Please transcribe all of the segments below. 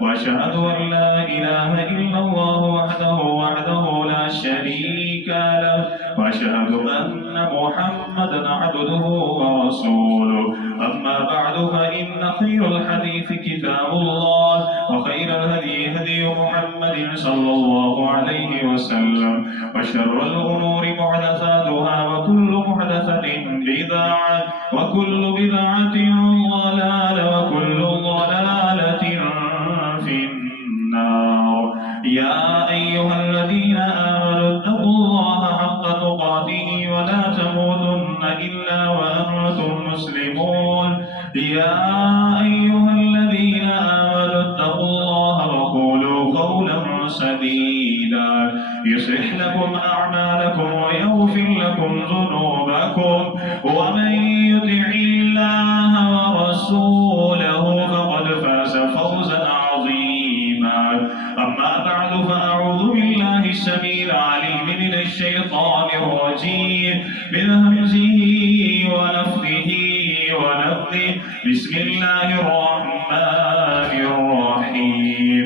وأشهد أن لا إله إلا الله وحده لا شريك له وأشهد أن محمدا عبده ورسوله. أما بعد فإن خير الحديث كتاب الله وخير الهدي هدي محمد صلى الله عليه وسلم وشر الأمور محدثاتها وكل محدثة بدعة وكل بدعة ضلالة وكل ضلالة في النار. يا أيها الذين آمنوا اتقوا الله حق تقاته ولا تموتن إلا وأنتم مسلمون. يا أيها الذين آمنوا اتقوا الله وقولوا قولا سديدا يصلح لكم أعمالكم ويغفر لكم ذنوبكم ومن يطع الله ورسوله فقد فاز فوزا عظيما. أما بعد فأعوذ بالله السميع العليم من الشيطان الرجيم من همزه ونفخه ونفثه. بسم الله الرحمن الرحيم.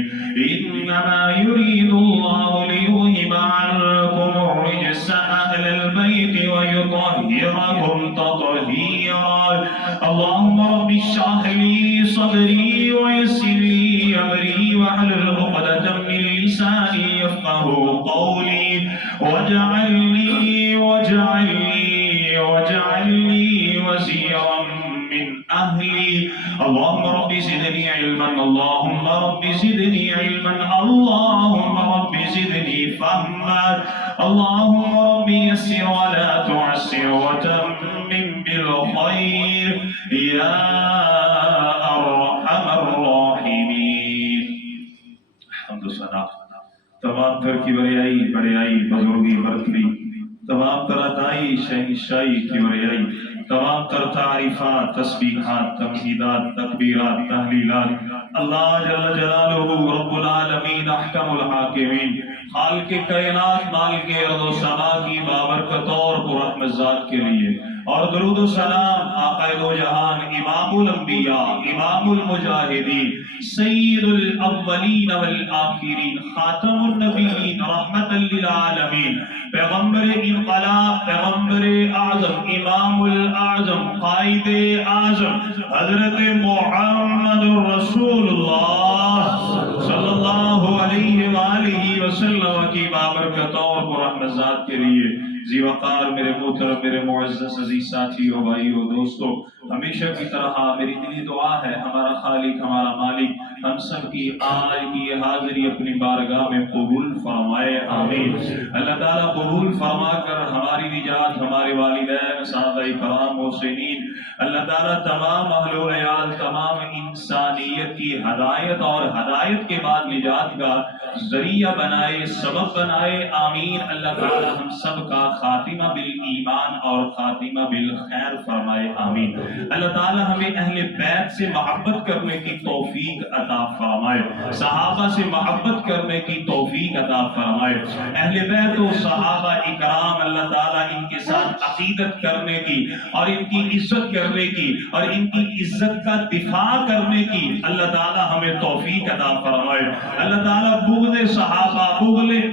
إنما يريد الله ليذهب عنكم الرجس أهل البيت ويطهركم تطهيرا. اللهم رب اشرح لي صدري ويسر لي أمري واحلل عقدة من لساني يفقه قولي واجعل لي وزيرا من أهلي. اللهم رب زدني علما اللهم رب زدني علما اللهم رب زدني فهما. اللهم رب يسر ولا تعسر وتمم بالخير يا أرحم الراحمين. الحمد لله. تمام تر کی بڑیائی بزرگی برتری، تمام تر عطائی شہنشاہی کی بڑیائی، تمام تر تعریفات تسبیحات تمجیدات تکبیرات تحلیلات اللہ جل جلالہ رب العالمین احکم الحاکمین خالق کائنات مالک ارض و سما کی بابرکت اور پررحمت ذات کے لیے، اور درود و سلام آقا دو جہان امام الانبیاء امام المجاہدین سید الاولین والآخرین خاتم النبیین رحمت للعالمین پیغمبر انقلاب پیغمبر اعظم امام الاعظم قائد اعظم حضرت محمد رسول اللہ صلی اللہ علیہ وآلہ وسلم کی بابرکت اور پررحمت ذات کے لیے ذی وقار میرے محترم میرے معزز عزیز ساتھیو بھائیو دوستو، ہمیشہ کی طرح میری دلی دعا ہے ہمارا خالق ہمارا مالک ہم سب کی آج کی یہ حاضری اپنی بارگاہ میں قبول فرمائے، آمین۔ اللہ تعالیٰ قبول فرما کر ہماری نجات ہمارے والدین صحابہ کرام محسنین اللہ تعالیٰ تمام اہل و عیال تمام انسانیت کی ہدایت اور ہدایت کے بعد نجات کا ذریعہ بنائے سبب بنائے، آمین۔ اللہ تعالیٰ ہم سب کا خاتمہ بالایمان اور خاتمہ بالخیر فرمائے، آمین۔ اللہ تعالیٰ ہمیں اہل بیت سے محبت کرنے کی توفیق عطا فرمائے، صحابہ سے محبت کرنے کی توفیق عطا فرمائے، اہل بیت و صحابہ اکرام اللہ تعالیٰ ان کے ساتھ عقیدت کرنے کی اور ان کی عزت کرنے کی اور ان کی عزت کا دفاع کرنے کی اللہ تعالیٰ ہمیں توفیق عطا فرمائے۔ اللہ تعالیٰ بغض صحابہ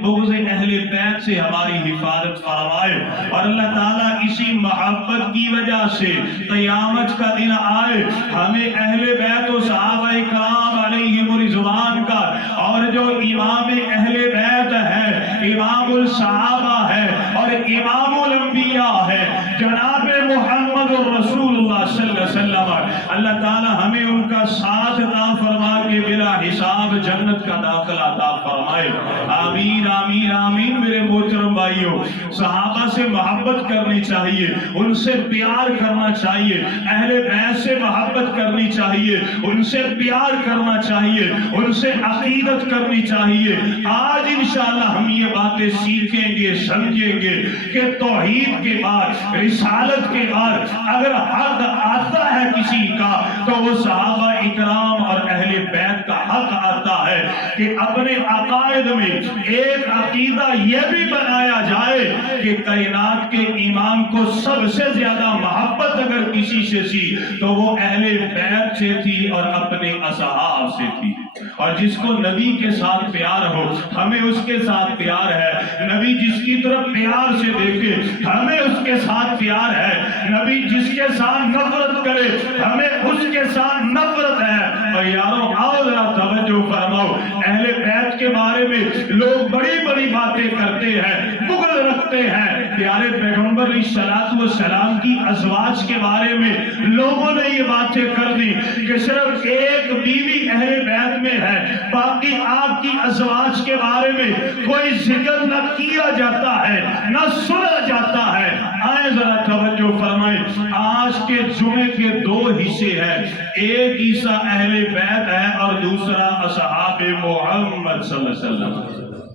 بغض اہل بیت سے ہماری حفاظت فرمائے، اور اللہ تعالیٰ اسی محبت کی وجہ سے قیامت کا دن آئے ہمیں اہل بیت و صحابہ کرام علیہم رضوان کا اور جو امام اہل بیت ہے امام الصحابہ ہے اور امام الانبیاء ہے جناب محمد رسول اللہ صلی اللہ علیہ وسلم، اللہ تعالیٰ ہمیں ان کا ساتھ عطا فرما کے بلا حساب جنت کا داخلہ عطا فرمائے، آمین آمین آمین۔ میرے محترم بھائیوں، صحابہ سے محبت کرنی چاہیے، ان سے پیار کرنا چاہیے، اہل بیت سے محبت کرنی چاہیے، ان سے پیار کرنا چاہیے، ان سے عقیدت کرنی چاہیے۔ آج انشاءاللہ ہم یہ باتیں سیکھیں گے سمجھیں گے کہ توحید کے بعد رسالت کے بعد اگر حق آتا ہے کسی کا تو وہ صحابہ اکرام اور اہل بیت کا حق آتا ہے کہ اپنے عقائد میں ایک عقیدہ یہ بھی بنایا جائے کہ کائنات کے امام کو سب سے زیادہ محبت اگر کسی سے تھی تو وہ اہل بیت سے تھی اور اپنے اصحاب سے تھی۔ اور جس کو نبی کے ساتھ پیار ہو ہمیں اس کے ساتھ پیار ہے، نبی جس کی طرف پیار سے دیکھے ہمیں اس کے ساتھ پیار ہے، نبی جس کے ساتھ نفرت کرے ہمیں اس کے ساتھ نفرت ہے۔ اور یارو آؤ ذرا توجہ فرماؤ، اہل بیت کے بارے میں لوگ بڑی بڑی باتیں کرتے ہیں، بغض رکھتے ہیں، پیارے پیغمبر علیہ السلام کی ازواج کے بارے میں لوگوں نے یہ باتیں کر دی کہ صرف ایک بیوی اہل بیت میں ہے، باقی آپ کی ازواج کے بارے میں کوئی ذکر نہ کیا جاتا ہے نہ سنا جاتا ہے۔ آئے ذرا توجہ فرمائیں، آج کے جمعے کے دو حصے ہیں، ایک حصہ اہل بیت ہے اور دوسرا اصحاب محمد صلی اللہ علیہ وسلم۔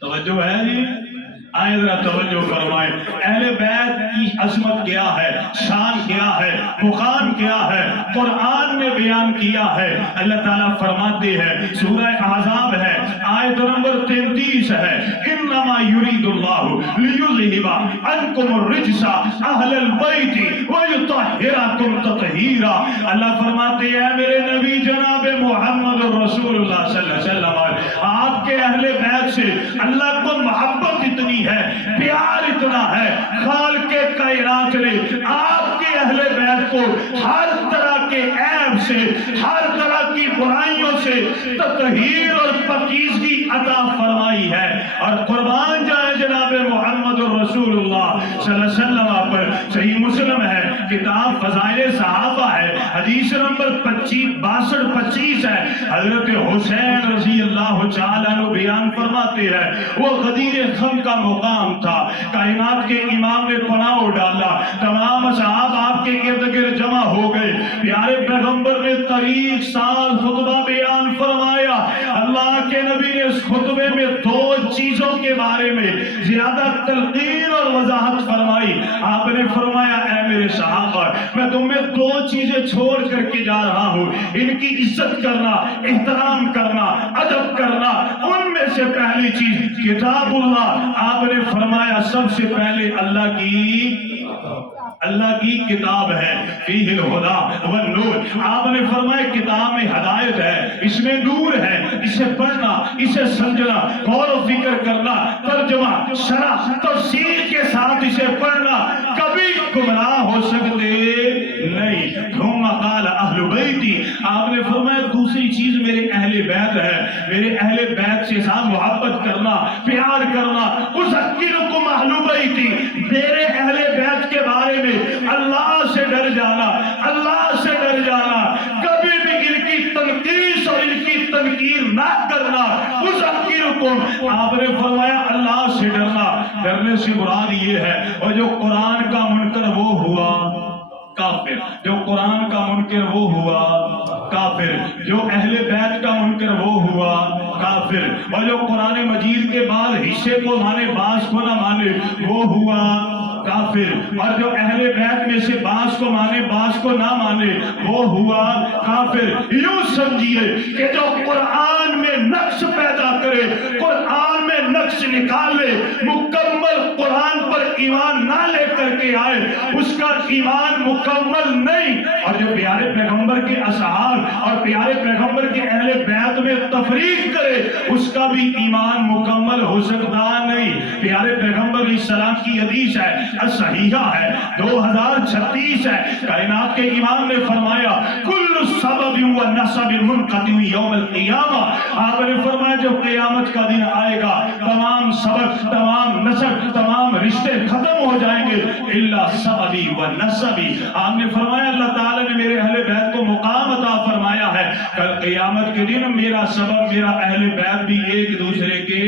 توجہ ہے جی؟ آئے ذرا توجہ فرمائیں، اہل بیت کی عظمت کیا ہے، شان کیا ہے، مقام کیا ہے، قرآن نے بیان کیا ہے۔ اللہ تعالیٰ فرماتے ہیں، سورہ احزاب ہے، آیت نمبر 33 ہے، انما یرید اللہ لیذہب عنکم الرجس اہل البیت ویطہرکم تطہیرا۔ اللہ فرماتے ہیں میرے نبی جناب محمد رسول اللہ صلی اللہ علیہ وسلم، آپ کے اہل بیت سے اللہ کو محبت اتنی ہے، پیار اتنا ہے، خالق کائنات نے آپ کے اہل بیت کو ہر طرح کے عیب سے، ہر طرح کی برائیوں سے تطہیر اور پاکیزگی عطا فرمائی ہے۔ اور قربان جائے جناب محمد رسول اللہ صلی اللہ علیہ وسلم پر، صحیح مسلم ہے، کتاب فضائل صحابہ ہے، حدیث نمبر 62-25 ہے، حضرت حسین رضی اللہ تعالیٰ عنہ بیان فرماتے ہیں، وہ غدیر خم کا مقام تھا، کائنات کے امام نے پناہ ڈالا، تمام اصحاب آپ کے ارد گرد جمع ہو گئے، پیارے پیغمبر نے طریق سال خطبہ بیان فرمایا۔ اللہ کے نبی نے اس خطبے میں دو چیزوں کے بارے میں زیادہ تلقین اور وضاحت فرمائی۔ آپ نے فرمایا، اے میرے صحابہ، میں تمہیں دو چیزیں چھوڑ کر کے جا رہا ہوں، ان کی عزت کرنا، احترام کرنا، ادب کرنا۔ ان میں سے پہلی چیز کتاب اللہ۔ آپ نے فرمایا سب سے پہلے اللہ کی کتاب ہے، فیہ الہدی والنور۔ آپ نے فرمایا کتاب میں ہدایت ہے، اس میں نور ہے، اسے پڑھنا، اسے سمجھنا، غور و فکر کرنا، ترجمہ، شرح، تفسیر کے ساتھ اسے پڑھنا، کبھی گمراہ ہو سکتے نہیں۔ ثم قال اہل بیتی، آپ نے فرمایا دوسری چیز میرے اہل بیت ہے، میرے اہل بیت سے ساتھ محبت کرنا، پیار کرنا۔ اذکرکم اہل بیتی، میرے اہل بیت کے بارے میں اللہ سے ڈر جانا، اللہ سے ڈر جانا، کبھی بھی ان کی تنقیص اور ان کی تنقیر نہ کرنا۔ اذکرکم، آپ نے فرمایا اللہ سے ڈرنا، ڈرنے سے مراد یہ ہے، اور جو قرآن کا منکر وہ ہوا کافر، جو قرآن کا منکر وہ ہوا کافر، جو اہل بیت کا منکر وہ ہوا کافر، اور جو قرآن مجید کے بعد حصے کو مانے بعض کو نہ مانے وہ ہوا کافر، اور جو اہل بیت میں سے بعض کو مانے بعض کو نہ مانے وہ ہوا کافر۔ یوں سمجھیے کہ جو قرآن میں نقص پیدا کرے، قرآن میں نقص نکالے، مکمل قرآن پر ایمان نہ لے کر کے آئے، اس کا ایمان مکمل نہیں۔ اور جو پیارے پیغمبر کے اصحاب اور پیارے پیغمبر کے اہل بیت میں تفریق کرے، اس کا بھی ایمان مکمل ہو سکتا نہیں۔ پیارے پیغمبر علیہ السلام کی حدیث ہے، صحیحہ ہے، 2036 ہے، کائنات کے امام نے فرمایا کل سبب و نسب منقطع یوم القیامہ۔ آپ نے فرمایا جب قیامت کا دن آئے گا تمام سبب، تمام نسب، تمام رشتے ختم ہو جائیں گے الا سببی و نسبی۔ آپ نے فرمایا اللہ تعالیٰ نے میرے اہل بیت کو مقام عطا فرمایا ہے، کل قیامت کے دن میرا سبب، میرا اہل بیت بھی ایک دوسرے کے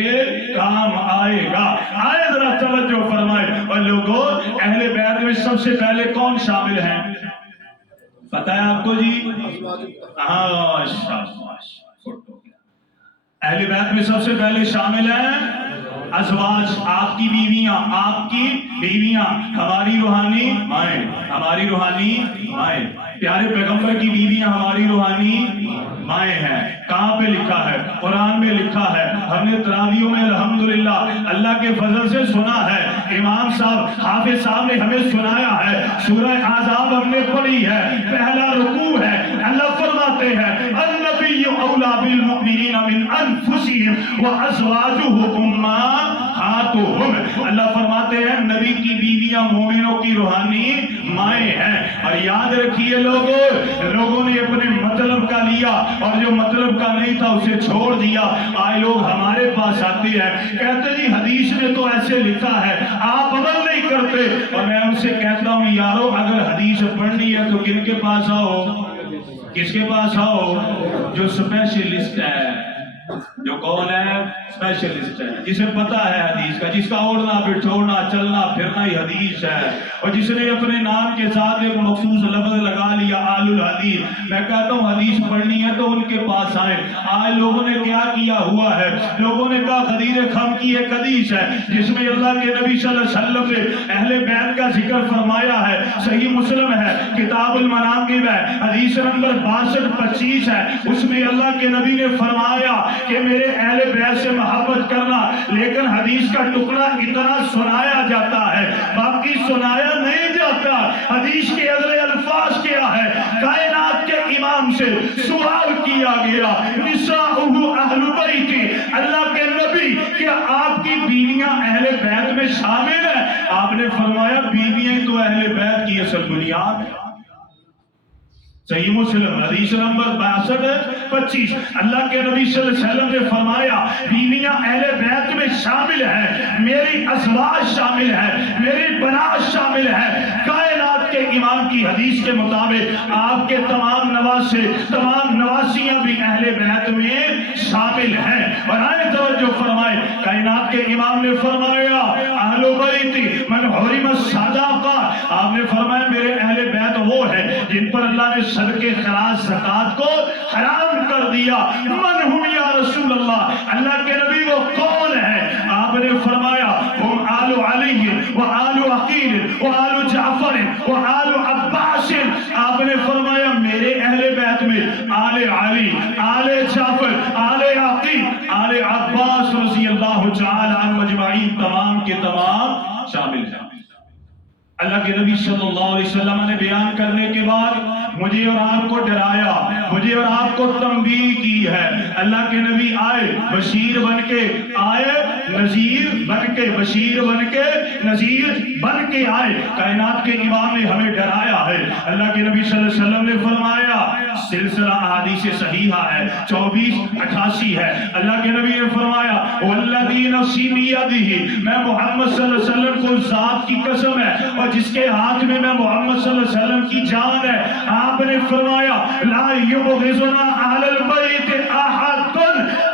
کام آئے گا۔ آئے ذرا توجہ فرمائے۔ اور لوگوں، اہل بیت میں سب سے پہلے کون شامل ہیں؟ پتہ ہے آپ کو جی؟ ہاں، شاباش، اہل بیت میں سب سے پہلے شامل ہیں ازواج، آپ کی بیویاں، آپ کی بیویاں، ہماری روحانی مائیں، ہماری روحانی مائیں، پیارے پیغمبر کی بیویاں ہماری روحانی مائیں ہیں۔ کہاں پہ لکھا ہے؟ قرآن میں لکھا ہے۔ ہم نے تراویحوں میں الحمدللہ اللہ کے فضل سے سنا ہے، امام صاحب حافظ صاحب نے ہمیں سنایا ہے، سورہ احزاب ہم نے پڑھی ہے، پہلا رکوع ہے، اللہ فرماتے ہیں النبی النبی اولی بالمؤمنین من انفسهم وازواجه امہاتهم. اللہ فرماتے ہیں نبی کی بیویاں مومنوں کی روحانی مائیں ہیں. اور یاد رکھیے لوگوں نے اپنے مطلب کا لیا اور جو مطلب کا نہیں تھا اسے چھوڑ دیا. آئے لوگ ہمارے پاس آتے ہیں کہتے جی حدیث میں تو ایسے لکھا ہے, آپ عمل نہیں کرتے. اور میں ان سے کہتا ہوں یارو اگر حدیث پڑھنی ہے تو کن کے پاس آؤ, کس کے پاس آؤ؟ جو اسپیشلسٹ ہے. جو کون ہے؟ اسپیشلسٹ ہے, جسے پتا ہے حدیث کا, جس کا اوڑھنا بٹھوڑنا چلنا پھرنا ہی حدیث ہے, اور جس نے اپنے نام کے ساتھ ایک مخصوص لفظ لگا لیا آل الحدیث. میں کہتا ہوں حدیث پڑھنی ہے تو ان کے پاس آئیں. آج لوگوں نے کیا کیا ہوا ہے, لوگوں نے کہا غدیر خم کی ایک حدیث ہے جس میں اللہ کے نبی صلی اللہ علیہ وسلم نے اہل بیت کا ذکر فرمایا ہے, صحیح مسلم ہے, کتاب المناقب ہے, حدیث نمبر 62-25 ہے. اس میں اللہ کے نبی نے فرمایا کہ میرے اہل بیت سے محبت کرنا, لیکن حدیث کا ٹکڑا اتنا سنایا جاتا ہے باقی سنایا نہیں جاتا. حدیث کے اگلے الفاظ کیا ہے؟ کائنات کے امام سے سوال کیا گیا نساؤہ اہل بیت, اللہ کے نبی کیا آپ کی بیویاں اہل بیت میں شامل ہیں؟ آپ نے فرمایا بیویاں تو اہل بیت کی اصل بنیاد ہے. صحیح مسلم حدیث نمبر 62-25. اللہ کے نبی صلی اللہ علیہ وسلم نے فرمایا بیویاں اہل بیت میں شامل ہیں, میری ازواج شامل ہیں, میری بنات شامل ہیں. کائنات کے امام کی حدیث کے مطابق آپ کے تمام نواسے تمام نواسیاں بھی اہل بیت میں شامل ہیں. اور آئے توجہ فرمائے, کائنات کے امام نے فرمایا اہل بیت من حرم الصدقہ, آپ نے فرمایا میرے اہل بیت وہ ہیں جن پر اللہ نے صدقے خراج زکات کو حرام کر دیا. من ہم یا رسول اللہ, اللہ کے نبی وہ کون ہے؟ آپ نے فرمایا ہم آل علی و آل عقیل و آل جعفر و آل عباس. آپ نے فرمایا میرے اہل بیت میں آل علی, آل جعفر, آل عقیل, آل عباس رضی اللہ تعالی عنہ مجمعین تمام کے تمام شامل ہیں. اللہ کے نبی صلی اللہ علیہ وسلم نے بیان کرنے کے بعد مجھے اور آپ کو ڈرایا, مجھے اور آپ کو تنبیہ کی ہے. اللہ کے نبی آئے بشیر بن کے, آئے نذیر بن کے, بشیر بن کے نذیر بن کے آئے. کائنات کے امام نے ہمیں ڈرایا ہے. اللہ کے نبی صلی اللہ علیہ وسلم نے فرمایا, سلسلہ احادیث صحیحہ ہے 2488 ہے. اللہ کے نبی نے فرمایا والذی نفسی بیدہ, میں محمد صلی اللہ علیہ وسلم کو ذات کی قسم ہے اور جس کے ہاتھ میں محمد صلی اللہ علیہ وسلم کی جان ہے. آپ نے فرمایا لا یبغضنا اہل البیت احد,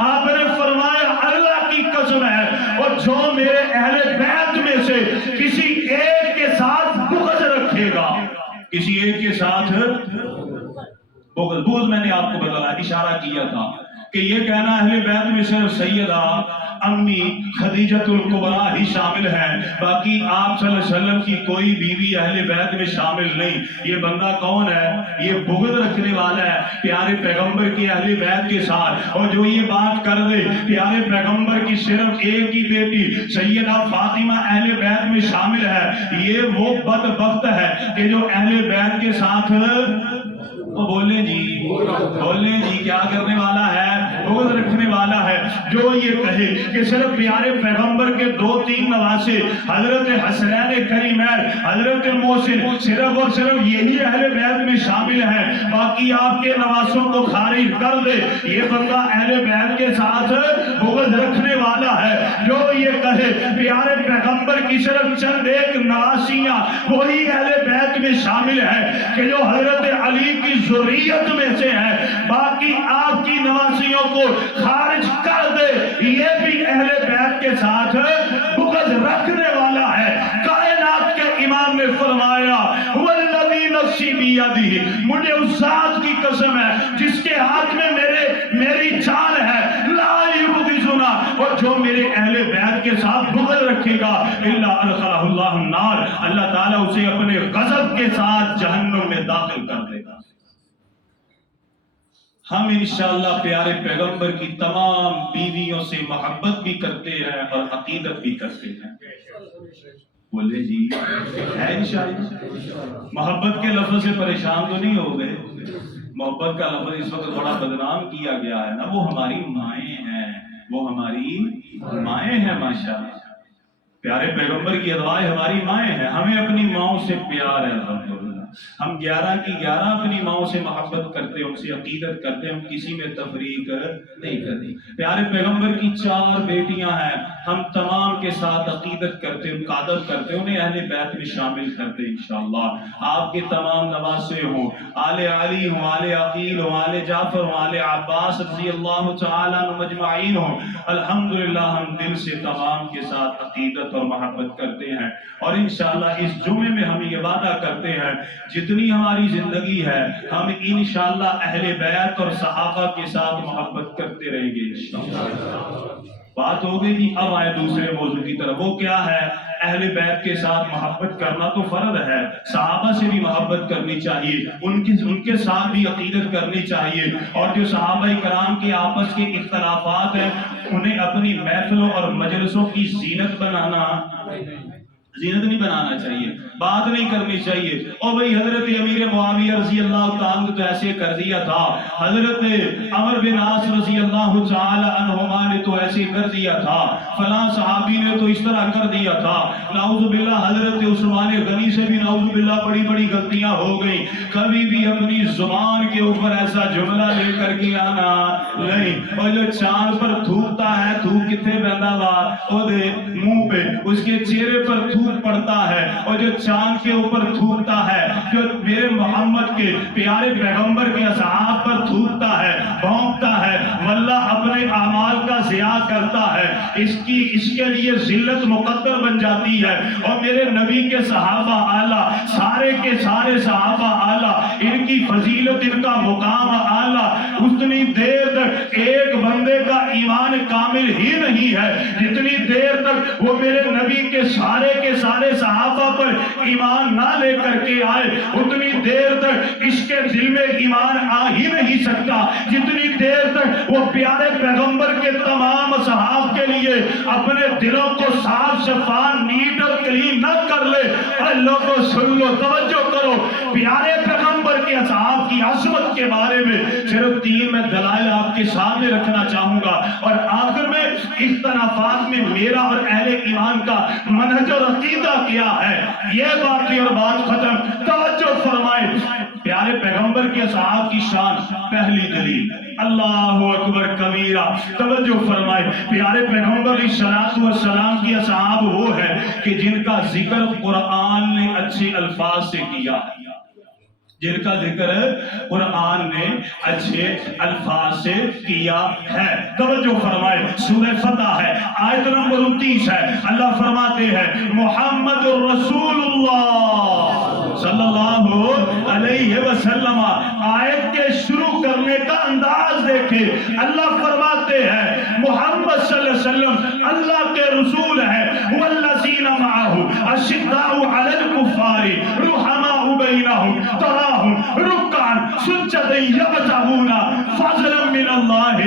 آپ نے فرمایا اللہ کی قسم ہے اور جو میرے اہل بیت میں سے کسی ایک کے ساتھ بغض رکھے گا, کسی ایک کے ساتھ بغض میں نے آپ کو بتایا, اشارہ کیا تھا کہ یہ کہنا اہل بیت میں صرف سیدہ امی خدیجۃ الکبریٰ ہی شامل ہے, باقی آپ صلی اللہ علیہ وسلم کی کوئی بیوی اہل بیت میں شامل نہیں. یہ بندہ کون ہے؟ یہ بغض رکھنے والا ہے پیارے پیغمبر کے اہل بیت کے ساتھ. اور جو یہ بات کر دے پیارے پیغمبر کی صرف ایک ہی بیٹی سیدہ فاطمہ اہل بیت میں شامل ہے, یہ وہ بدبخت ہے کہ جو اہل بیت کے ساتھ بولیں جی کیا کرنے والا ہے؟ بغض رکھنے والا ہے. جو یہ کہے کہ صرف پیارے پیغمبر کے 2-3 نواسے حضرت حسنین کریمین, حضرت محسن صرف اور صرف یہی اہل بیت میں شامل ہیں, باقی آپ کے نواسوں کو خارج کر دے, یہ بندہ اہل بیت کے ساتھ بغض رکھنے والا ہے. جو یہ کہے پیارے پیغمبر کی صرف چند ایک نواسیاں وہی اہل بیت میں شامل ہیں کہ جو حضرت علی کی ذریت میں سے ہے, باقی آپ کی نواسیوں کو خارج کر دے, یہ بھی اہل بیت کے ساتھ بغض رکھنے والا ہے. کائنات کے امام نے فرمایا والذی نفسی بیدہ, مجھے اس ذات کی قسم ہے جس کے ہاتھ میں میری جان ہے, لا یبغضنا, اور جو میرے اہل بیت کے ساتھ بغض رکھے گا الا ادخلہ اللہ النار, اللہ تعالیٰ اسے اپنے غضب کے ساتھ جہنم میں داخل کر دے گا. ہم انشاءاللہ پیارے پیغمبر کی تمام بیویوں سے محبت بھی کرتے ہیں اور عقیدت بھی کرتے ہیں. بولے جی ہے انشاءاللہ. محبت کے لفظ سے پریشان تو نہیں ہو گئے؟ محبت کا لفظ اس وقت بڑا بدنام کیا گیا ہے نا، وہ ہماری مائیں ہیں، وہ ہماری مائیں ہیں ماشاءاللہ۔ پیارے پیغمبر کی ازواج ہماری مائیں ہیں، ہمیں اپنی ماؤں سے پیار ہے الحمدللہ۔ ہم 11 کی 11 اپنی ماؤں سے محبت کرتے، ان سے عقیدت کرتے، ہم کسی میں تفریق نہیں کرتے۔ پیارے پیغمبر کی 4 بیٹیاں ہیں، ہم تمام کے ساتھ عقیدت کرتے، ان کا ادب کرتے، انہیں اہل بیت میں شامل کرتے انشاءاللہ۔ آپ کے تمام نواسے ہوں، آل علی ہوں، آل عقیل ہوں، آل جعفر ہوں، آل عباس رضی اللہ تعالیٰ عنہ مجمعین ہوں، الحمدللہ ہم دل سے تمام کے ساتھ عقیدت اور محبت کرتے ہیں۔ اور انشاءاللہ اس جمعے میں ہم یہ وعدہ کرتے ہیں جتنی ہماری زندگی ہے ہم انشاءاللہ اہل بیت اور صحابہ کے ساتھ محبت کرتے رہیں گے انشاءاللہ۔ بات ہو گئی جی، اب آئے دوسرے موضوع کی طرف، وہ کیا ہے؟ اہل بیت کے ساتھ محبت کرنا تو فرض ہے، صحابہ سے بھی محبت کرنی چاہیے، ان کے ساتھ بھی عقیدت کرنی چاہیے، اور جو صحابہ کرام کے آپس کے اختلافات ہیں انہیں اپنی محفلوں اور مجلسوں کی زینت نہیں بنانا چاہیے، بات نہیں کرنی چاہیے۔ اور بھئی حضرت امیر معاویہ رضی اللہ تعالیٰ نے تو ایسے کر دیا تھا، حضرت عمر بن عاص رضی اللہ تعالیٰ عنہما نے تو ایسے کر دیا تھا، فلاں صحابی نے تو اس طرح کر دیا تھا، نعوذ باللہ حضرت عثمان غنی سے بھی نعوذ باللہ بڑی بڑی غلطیاں ہو گئی۔ کبھی بھی اپنی زبان کے اوپر ایسا جملہ لے کر کے آنا نہیں۔ اور جو چاند پر تھوکتا ہے، تھوک کتنے بہتا ہوا وہ دے منہ پہ، اس کے چہرے پر تھوک پڑتا ہے، اور جو چاند کے اوپر تھوکتا ہے، جو میرے محمد کے پیارے پیغمبر کے اصحاب پر تھوکتا ہے، بھونکتا ہے، واللہ اپنے اعمال کا ضیاع کرتا ہے، اس کے لیے ذلت مقدر بن جاتی ہے۔ اور میرے نبی کے صحابہ اعلیٰ، سارے کے سارے صحابہ اعلیٰ، ان کی فضیلت، ان کا مقام اعلیٰ، اتنی دیر تک ایک بندے کا ایمان کامل ہی نہیں ہے جتنی دیر تک وہ میرے نبی کے سارے صحابہ پر ایمان نہ لے کر کے آئے، اتنی دیر تک اس کے دل میں ایمان آ ہی نہیں سکتا جتنی دیر تک وہ پیارے پیغمبر کے تمام صحاب کے لیے اپنے دلوں کو صاف شفاف نیٹ اور کلین نہ کر لے۔ اے لوگوں سن لو، توجہ کرو، پیارے پیغمبر کے اصحاب کی عظمت کے بارے میں صرف 3 میں دلائل آپ کے سامنے رکھنا چاہوں گا، اور آخر میں اختلافات میں میرا اور اہل ایمان کا منہج اور عقیدہ کیا ہے، یہ باقی اور بات ختم۔ توجہ فرمائیں، پیارے پیغمبر کے اصحاب کی شان، پہلی دلیل، اللہ اکبر کبیرہ، توجہ فرمائیں، پیارے پیغمبر علیہ الصلوۃ والسلام کی اصحاب وہ ہے کہ جن کا ذکر قرآن نے اچھے الفاظ سے کیا، جن کا ذکر قرآن نے اچھے الفاظ سے کیا ہے۔ توجہ فرمائے، سورہ فتح ہے، آیت نمبر 29 ہے، اللہ فرماتے ہیں محمد الرسول اللہ صلی اللہ علیہ وسلم۔ آیت کے شروع کرنے کا انداز دیکھیں، اللہ فرماتے ہیں محمد صلی اللہ علیہ وسلم اللہ کے رسول ہیں، والذین معہ اشداء علی الکفار رحماء بینہم تراہم رکعا سجدا یبتغون فضلا من اللہ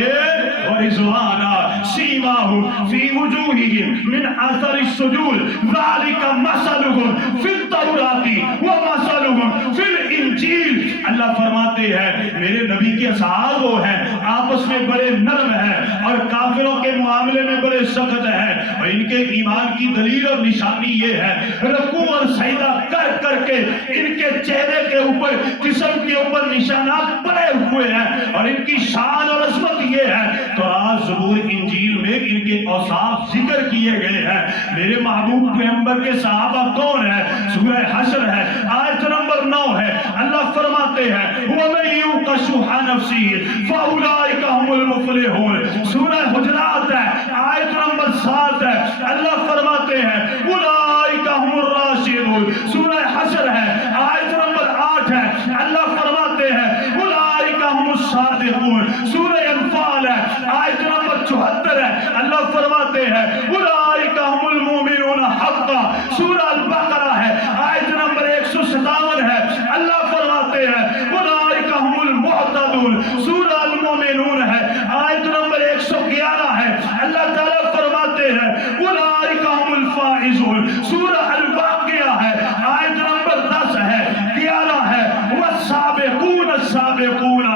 ورضوانا سیماہم فی وجوہہم من اثر السجود ذالک مثلہم فی التوراۃ ومثلہم فی الانجیل۔ اللہ فرماتے ہیں میرے نبی کے اصحاب وہ ہیں، آپس میں بڑے نرم ہیں اور کافروں کے معاملے میں بڑے سخت ہیں، اور ان کے ایمان کی دلیل اور نشانی یہ ہے رکوع اور سجدہ کر کر کے ان کے چہرے کے اوپر، جسم کے اوپر نشانات پڑے ہوئے ہیں، اور ان کی شان اور عظمت یہ ہے تورات زبور انجیل میں ان کے اوصاف ذکر کیے گئے ہیں۔ میرے محبوب پیغمبر کے صحابہ کون ہیں؟ سورہ حشر ہے، آیت نمبر 9 ہے، اللہ فرماتے ہیں وَمَن يُوقَ شُحَّ نَفْسِهِ فَأُولَٰئِكَ هُمُ الْمُفْلِحُونَ۔ سورہ حجرات ہے، آیت نمبر 7 ہے، اللہ فرماتے ہیں أُولَٰئِكَ هُمُ الرَّاشِدُونَ۔ سورہ حشر ہے، آیت نمبر 8 ہے، اللہ فرماتے ہیں أُولَٰئِكَ هُمُ الصَّادِقُونَ۔ سورہ انفال ہے، آیت نمبر 74 ہے، اللہ فرماتے ہیں أُولَٰئِكَ هُمُ الْمُؤْمِنُونَ حَقًّا۔ سورہ البقرہ ہے، آیت نمبر 157 ہے، اللہ فرماتے ہیں أُولَٰئِكَ هُمُ الْمُعْتَدُونَ۔ سورہ المومنون ہے، آیت نمبر 111 ہے، اللہ تعالیٰ فرماتے ہیں أُولَٰئِكَ هُمُ الْفَائِزُونَ۔ سورہ الواقعہ ہے، آیت نمبر 10 ہے، 11 ہے، وَالسَّابِقُونَ السَّابِقُونَ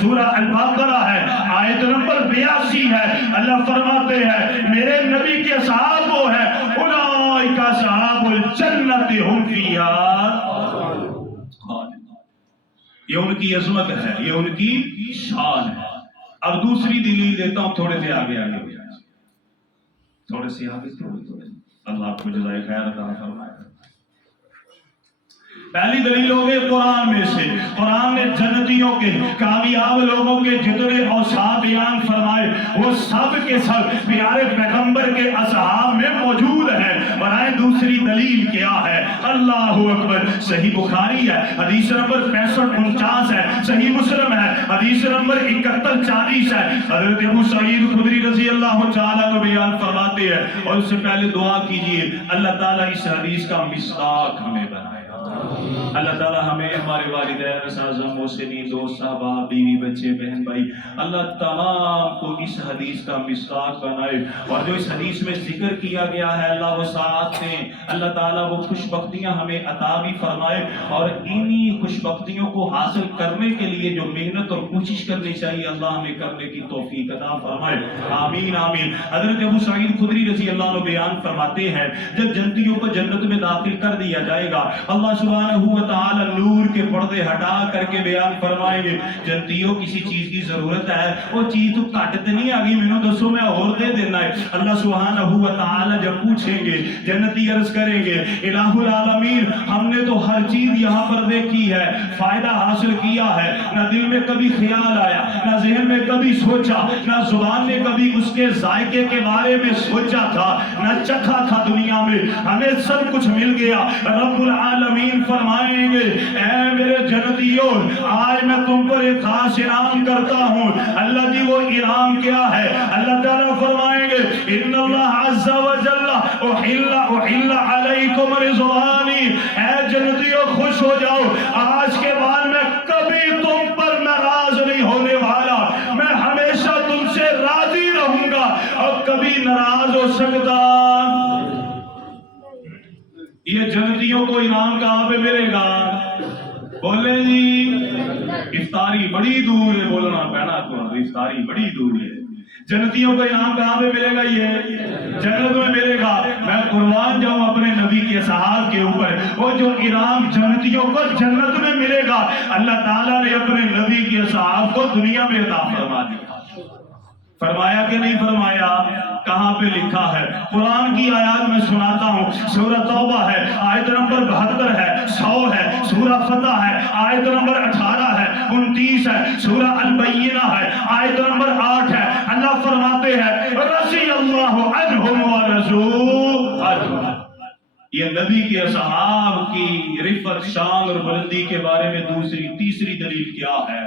سورہ البقرہ ہے، آیت نمبر 82 ہے۔ اللہ فرماتے ہیں میرے نبی کے اصحاب وہ ہے، اولئک اصحاب الجنت ہم فیہا خالدون۔ یہ ان کی عظمت ہے، یہ ان کی شان ہے۔ اب دوسری دلیل دیتا ہوں، تھوڑے سے آگے تھوڑے سے آگے اللہ آپ کو جزائے خیر عطا فرمائے۔ پہلی دلیل ہو گئی قرآن میں سے، قرآن نے جنتیوں کے کامیاب لوگوں کے جتنے اوصاف بیان فرمائے وہ سب کے سب پیارے پیغمبر کے اصحاب میں موجود ہیں۔ برائے دوسری دلیل کیا ہے؟ اللہ اکبر، صحیح بخاری ہے حدیث نمبر 6549 ہے، صحیح مسلم ہے حدیث نمبر 7140 ہے۔ حضرت ابو سعید خدری رضی اللہ تعالیٰ کو بیان فرماتے ہیں، اور اس سے پہلے دعا کیجئے اللہ تعالیٰ اس حدیث کا مصداق ہمیں بنائے۔ اللہ تعالیٰ ہمیں، ہمارے والدین، اساتذہ، محسنین، دوست، صحابہ، بیوی، بچے، بہن، بھائی، اللہ تمام کو اس حدیث کا مصداق بنائے، اور جو اس حدیث میں ذکر کیا گیا ہے اللہ وہ ساتھ ہیں، اللہ تعالیٰ وہ خوش بختیاں ہمیں عطا بھی فرمائے، اور انہی خوش بختیوں کو حاصل کرنے کے لیے جو محنت اور کوشش کرنی چاہیے اللہ ہمیں کرنے کی توفیق عطا فرمائے، آمین آمین۔ حضرت ابو سعید خدری رضی اللہ عنہ بیان فرماتے ہیں جب جنتیوں کو جنت میں داخل کر دیا جائے گا، اللہ سبحانہ و تعالی نور کے پردے ہٹا کر کے بیان فرمائیں گے جنتیوں کسی چیز کی ضرورت ہے، وہ چیز تو کٹتے نہیں آگی میں دسو میں اور دے دینا ہے۔ اللہ سبحانہ و تعالی جب پوچھیں گے جنتی عرض کریں گے الہ العالمین ہم نے تو ہر چیز یہاں پر دیکھی ہے، فائدہ حاصل کیا ہے، نہ دل میں کبھی خیال آیا، نہ ذہن میں کبھی سوچا، نہ زبان نے کبھی اس کے ذائقے کے بارے میں سوچا تھا، نہ چکھا تھا دنیا میں، ہمیں سب کچھ مل گیا۔ رب العالمین فرمائیں گے اے میرے جنتیوں آج میں تم پر ایک خاص انعام کرتا ہوں۔ اللہ جی وہ انعام کیا ہے؟ اللہ تعالیٰ فرمائیں گے ان اللہ عز و جل احل علیکم رضوانی، اے جنتیوں خوش ہو جاؤ، آج کے بعد میں کبھی تم پر ناراض نہیں ہونے والا، میں ہمیشہ تم سے راضی رہوں گا اور کبھی ناراض ہو سکتا۔ یہ جنتیوں کو انعام کہاں پہ ملے گا؟ بولے جی افطاری بڑی دور ہے، بولنا پہنا تو افطاری بڑی دور ہے۔ جنتیوں کو انعام کہاں پہ ملے گا؟ یہ جنت میں ملے گا۔ میں قربان جاؤں اپنے نبی کے اصحاب کے اوپر، وہ جو انعام جنتیوں کو جنت میں ملے گا اللہ تعالیٰ نے اپنے نبی کے اصحاب کو دنیا میں عطا فرما دیا۔ فرمایا کہ نہیں فرمایا؟ کہاں پہ لکھا ہے؟ قرآن کی آیات میں سناتا ہوں، سورہ توبہ ہے آیت نمبر 72 ہے، 100 ہے، سورہ فتح ہے آیت نمبر 18 ہے، 29 ہے، سورہ البینہ ہے آیت نمبر 8 ہے۔ اللہ فرماتے ہیں رضی اللہ عنہم ورضوا عنہ۔ یہ نبی کے اصحاب کی رفعت، شان اور بلندی کے بارے میں تیسری دلیل کیا ہے؟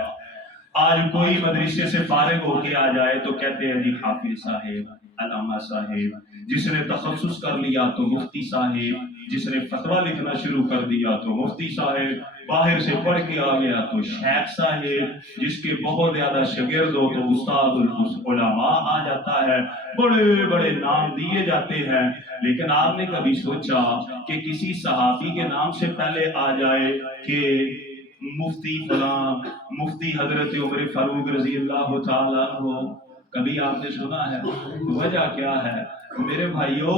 آج کوئی مدرسے سے فارغ ہو کے آ جائے تو کہتے ہیں جی حافظ صاحب، علامہ صاحب، جس نے تخصص کر لیا تو مفتی صاحب، جس نے فتویٰ لکھنا شروع کر دیا تو مفتی صاحب، باہر سے پڑھ کے آ گیا تو شیخ صاحب، جس کے بہت زیادہ شاگرد ہو تو استاد العلماء آ جاتا ہے، بڑے بڑے نام دیے جاتے ہیں۔ لیکن آپ نے کبھی سوچا کہ کسی صحابی کے نام سے پہلے آ جائے کہ مفتی فلاں، مفتی حضرت عمر فاروق رضی اللہ تعالیٰ عنہ؟ کبھی آپ نے سنا ہے؟ وجہ کیا ہے؟ میرے بھائیوں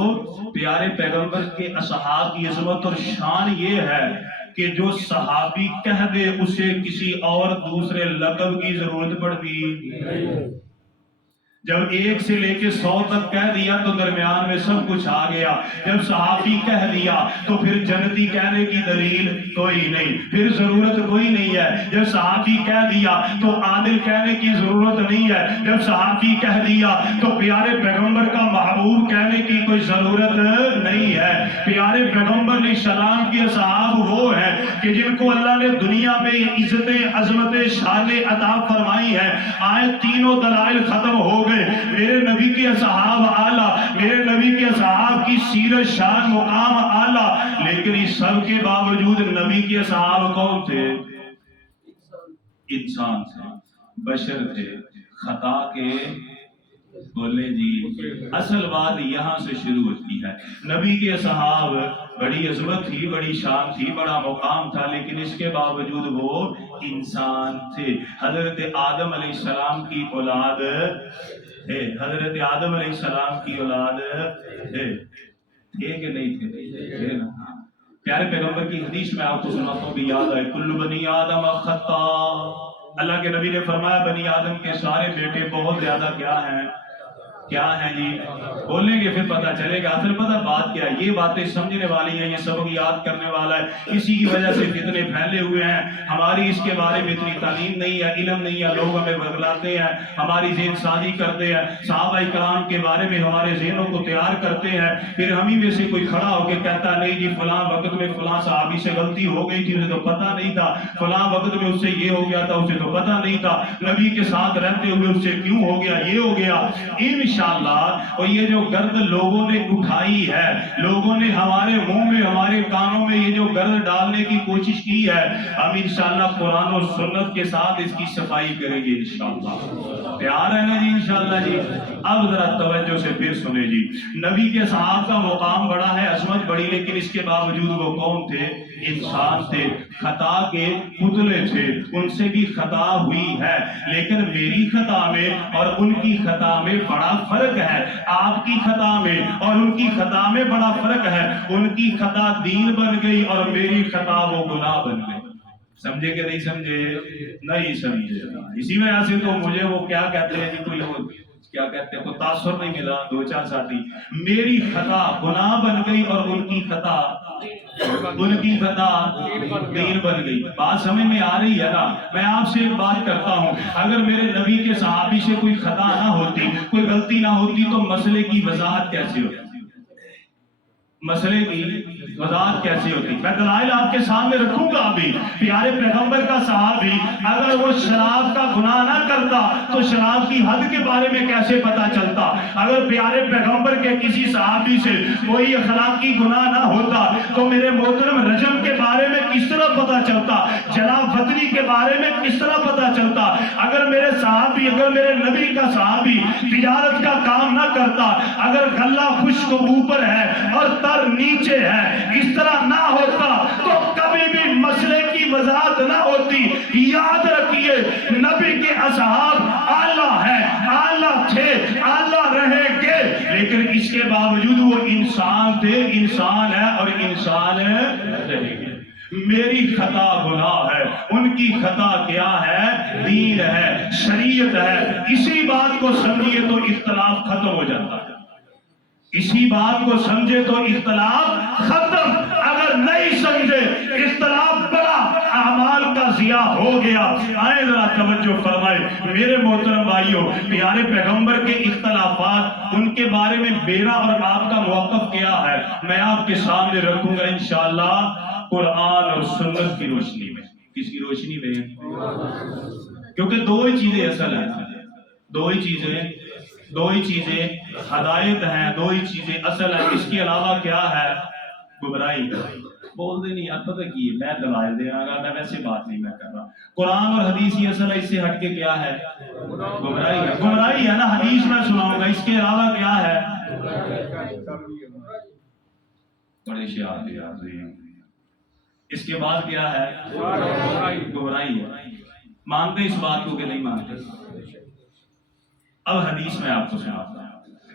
پیارے پیغمبر کے اصحاب کی عظمت اور شان یہ ہے کہ جو صحابی کہہ دے اسے کسی اور دوسرے لقب کی ضرورت پڑتی۔ جب 1 سے لے کے 100 تک کہہ دیا تو درمیان میں سب کچھ آ گیا۔ جب صحابی کہہ دیا تو پھر جنتی کہنے کی دلیل کوئی نہیں، پھر ضرورت کوئی نہیں ہے۔ جب صحابی کہہ دیا تو عادل کہنے کی ضرورت نہیں ہے۔ جب صحابی کہہ دیا تو پیارے پیغمبر کا محبوب کہنے کی کوئی ضرورت نہیں ہے۔ پیارے پیغمبر علیہ السلام کے اصحاب وہ ہیں کہ جن کو اللہ نے دنیا میں عزتیں، عظمتیں، شانیں عطا فرمائی ہیں۔ آئے تینوں دلائل ختم ہو گئے۔ میرے نبی کے اصحاب اعلیٰ، میرے نبی کے اصحاب کی سیرت، شان، مقام اعلیٰ، لیکن اس سب کے باوجود نبی کے اصحاب کون تھے؟ انسان تھے، بشر تھے، خطا کے بولے جی اصل بات یہاں سے شروع ہوتی ہے. نبی کے صحاب بڑی عظمت تھی، بڑی شان تھی، بڑا مقام تھا، لیکن اس کے باوجود وہ انسان تھے. حضرت آدم علیہ السلام کی اولاد تھے، حضرت آدم علیہ السلام کی اولاد تھے کہ نہیں تھے نا. پیارے پیغمبر کی حدیث میں آپ کو سناتا ہوں بھی یاد آئے، کل بنی آدم خطا. اللہ کے نبی نے فرمایا بنی آدم کے سارے بیٹے بہت زیادہ کیا ہیں جی. بولیں گے پھر پتہ چلے گا اصل پتہ بات کیا ہے. یہ باتیں سمجھنے والی ہیں، یہ سبق یاد کرنے والا ہے. اسی کی وجہ سے فتنے پھیلے ہوئے ہیں. ہماری اس کے بارے میں اتنی تعلیم نہیں ہے، علم نہیں ہے، لوگ ہمیں بگلاتے ہیں، ہماری ذہن سازی کرتے ہیں، صحابہ کرام کے بارے میں ہمارے ذہنوں کو تیار کرتے ہیں. پھر ہم ہی میں سے کوئی کھڑا ہو کے کہتا نہیں جی فلاں وقت میں فلاں صحابی سے غلطی ہو گئی تھی، اسے تو پتہ نہیں تھا، فلاں وقت میں اس سے یہ ہو گیا تھا، اسے تو پتہ نہیں تھا، نبی کے ساتھ رہتے ہوئے اس سے کیوں ہو گیا، یہ ہو گیا. انشاءاللہ اور یہ جو گرد لوگوں نے اٹھائی ہے، لوگوں نے ہمارے منہ میں ہمارے کانوں میں یہ جو گرد ڈالنے کی کوشش کی ہے، ہم انشاءاللہ قرآن و سنت کے ساتھ اس کی صفائی کریں گے انشاءاللہ. پیار ہے نا جی انشاءاللہ جی. اب ذرا توجہ سے پھر سنیں جی. نبی کے صحابہ کا مقام بڑا ہے، عظمت بڑی، لیکن اس کے باوجود وہ کون تھے؟ انسان تھے، خطا کے پتلے تھے. ان سے بھی خطا ہوئی ہے، لیکن میری خطا میں اور ان کی خطا میں بڑا فرق ہے. آپ کی خطا میں اور ان کی خطا میں بڑا فرق ہے. ان کی خطا دین بن گئی اور میری خطا وہ گناہ بن گئی. سمجھے کہ نہیں سمجھے؟ نہیں سمجھے. اسی وجہ سے تو مجھے وہ کیا کہتے ہیں جی، کوئی کیا کہتے ہیں، کوئی تاثر نہیں ملا. دو چار ساتھی میری خطا گناہ بن گئی اور ان کی خطا دین بن گئی. بات سمجھ میں آ رہی ہے نا؟ میں آپ سے ایک بات کرتا ہوں، اگر میرے نبی کے صحابی سے کوئی خطا نہ ہوتی، کوئی غلطی نہ ہوتی، تو مسئلے کی وضاحت کیسے ہوتی؟ مسئلے کی وضاحت کیسے ہوتی؟ میں دلائل آپ کے سامنے رکھوں گا. ابھی پیارے پیغمبر کا صحابی اگر وہ شراب کا گناہ نہ کرتا تو شراب کی حد کے بارے میں کیسے پتا چلتا؟ اگر پیارے پیغمبر کے کسی صحابی سے کوئی اخلاقی گناہ نہ ہوتا تو میرے محترم رجم کے بارے میں کس طرح پتا چلتا؟ جناب وطنی کے بارے میں کس طرح پتا چلتا؟ اگر میرے صحابی، اگر میرے نبی کا صحابی تجارت کا کام نہ کرتا، اگر غلہ خشک اوپر ہے اور نیچے ہے، اس طرح نہ ہوتا تو کبھی بھی مسئلے کی وضاحت نہ ہوتی. یاد رکھیے نبی کے اصحاب اعلیٰ ہیں، اعلیٰ تھے، اعلیٰ رہیں گے، لیکن اس کے باوجود وہ انسان تھے، انسان ہے اور انسان رہیں گے. میری خطا گناہ ہے، ان کی خطا کیا ہے؟ دین ہے، شریعت ہے. اسی بات کو سمجھیے تو اختلاف ختم ہو جاتا ہے. اسی بات کو سمجھے تو اختلاف ختم. اگر نہیں سمجھے اختلاف بڑا، اعمال کا ضیاع ہو گیا. آئے ذرا توجہ فرمائے میرے محترم بھائیوں. پیارے پیغمبر کے اختلافات، ان کے بارے میں میرا اور آپ کا موقف کیا ہے، میں آپ کے سامنے رکھوں گا انشاءاللہ قرآن اور سنت کی روشنی میں. کس کی روشنی میں؟ کیونکہ دو ہی چیزیں اصل ہیں، دو ہی چیزیں ہدایت ہیں، دو ہی چیزیں اصل ہیں. اس کے علاوہ کیا ہے؟ گمراہی. بول دے نہیں یار، پتہ کی میں دلائل دے رہا، میں ویسے بات نہیں میں کر رہا. قرآن اور حدیث ہی اصل ہے، اس سے ہٹ کے کیا ہے؟ گمراہی ہے. گمراہی ہے نا، حدیث میں سناؤں گا. اس کے علاوہ کیا ہے؟ بڑے شعار یاد ہوئی. اس کے بعد کیا ہے؟ گمراہی ہے. مانتے اس بات کو کہ نہیں مانتے؟ اب حدیث میں آپ کو سناتا ہوں.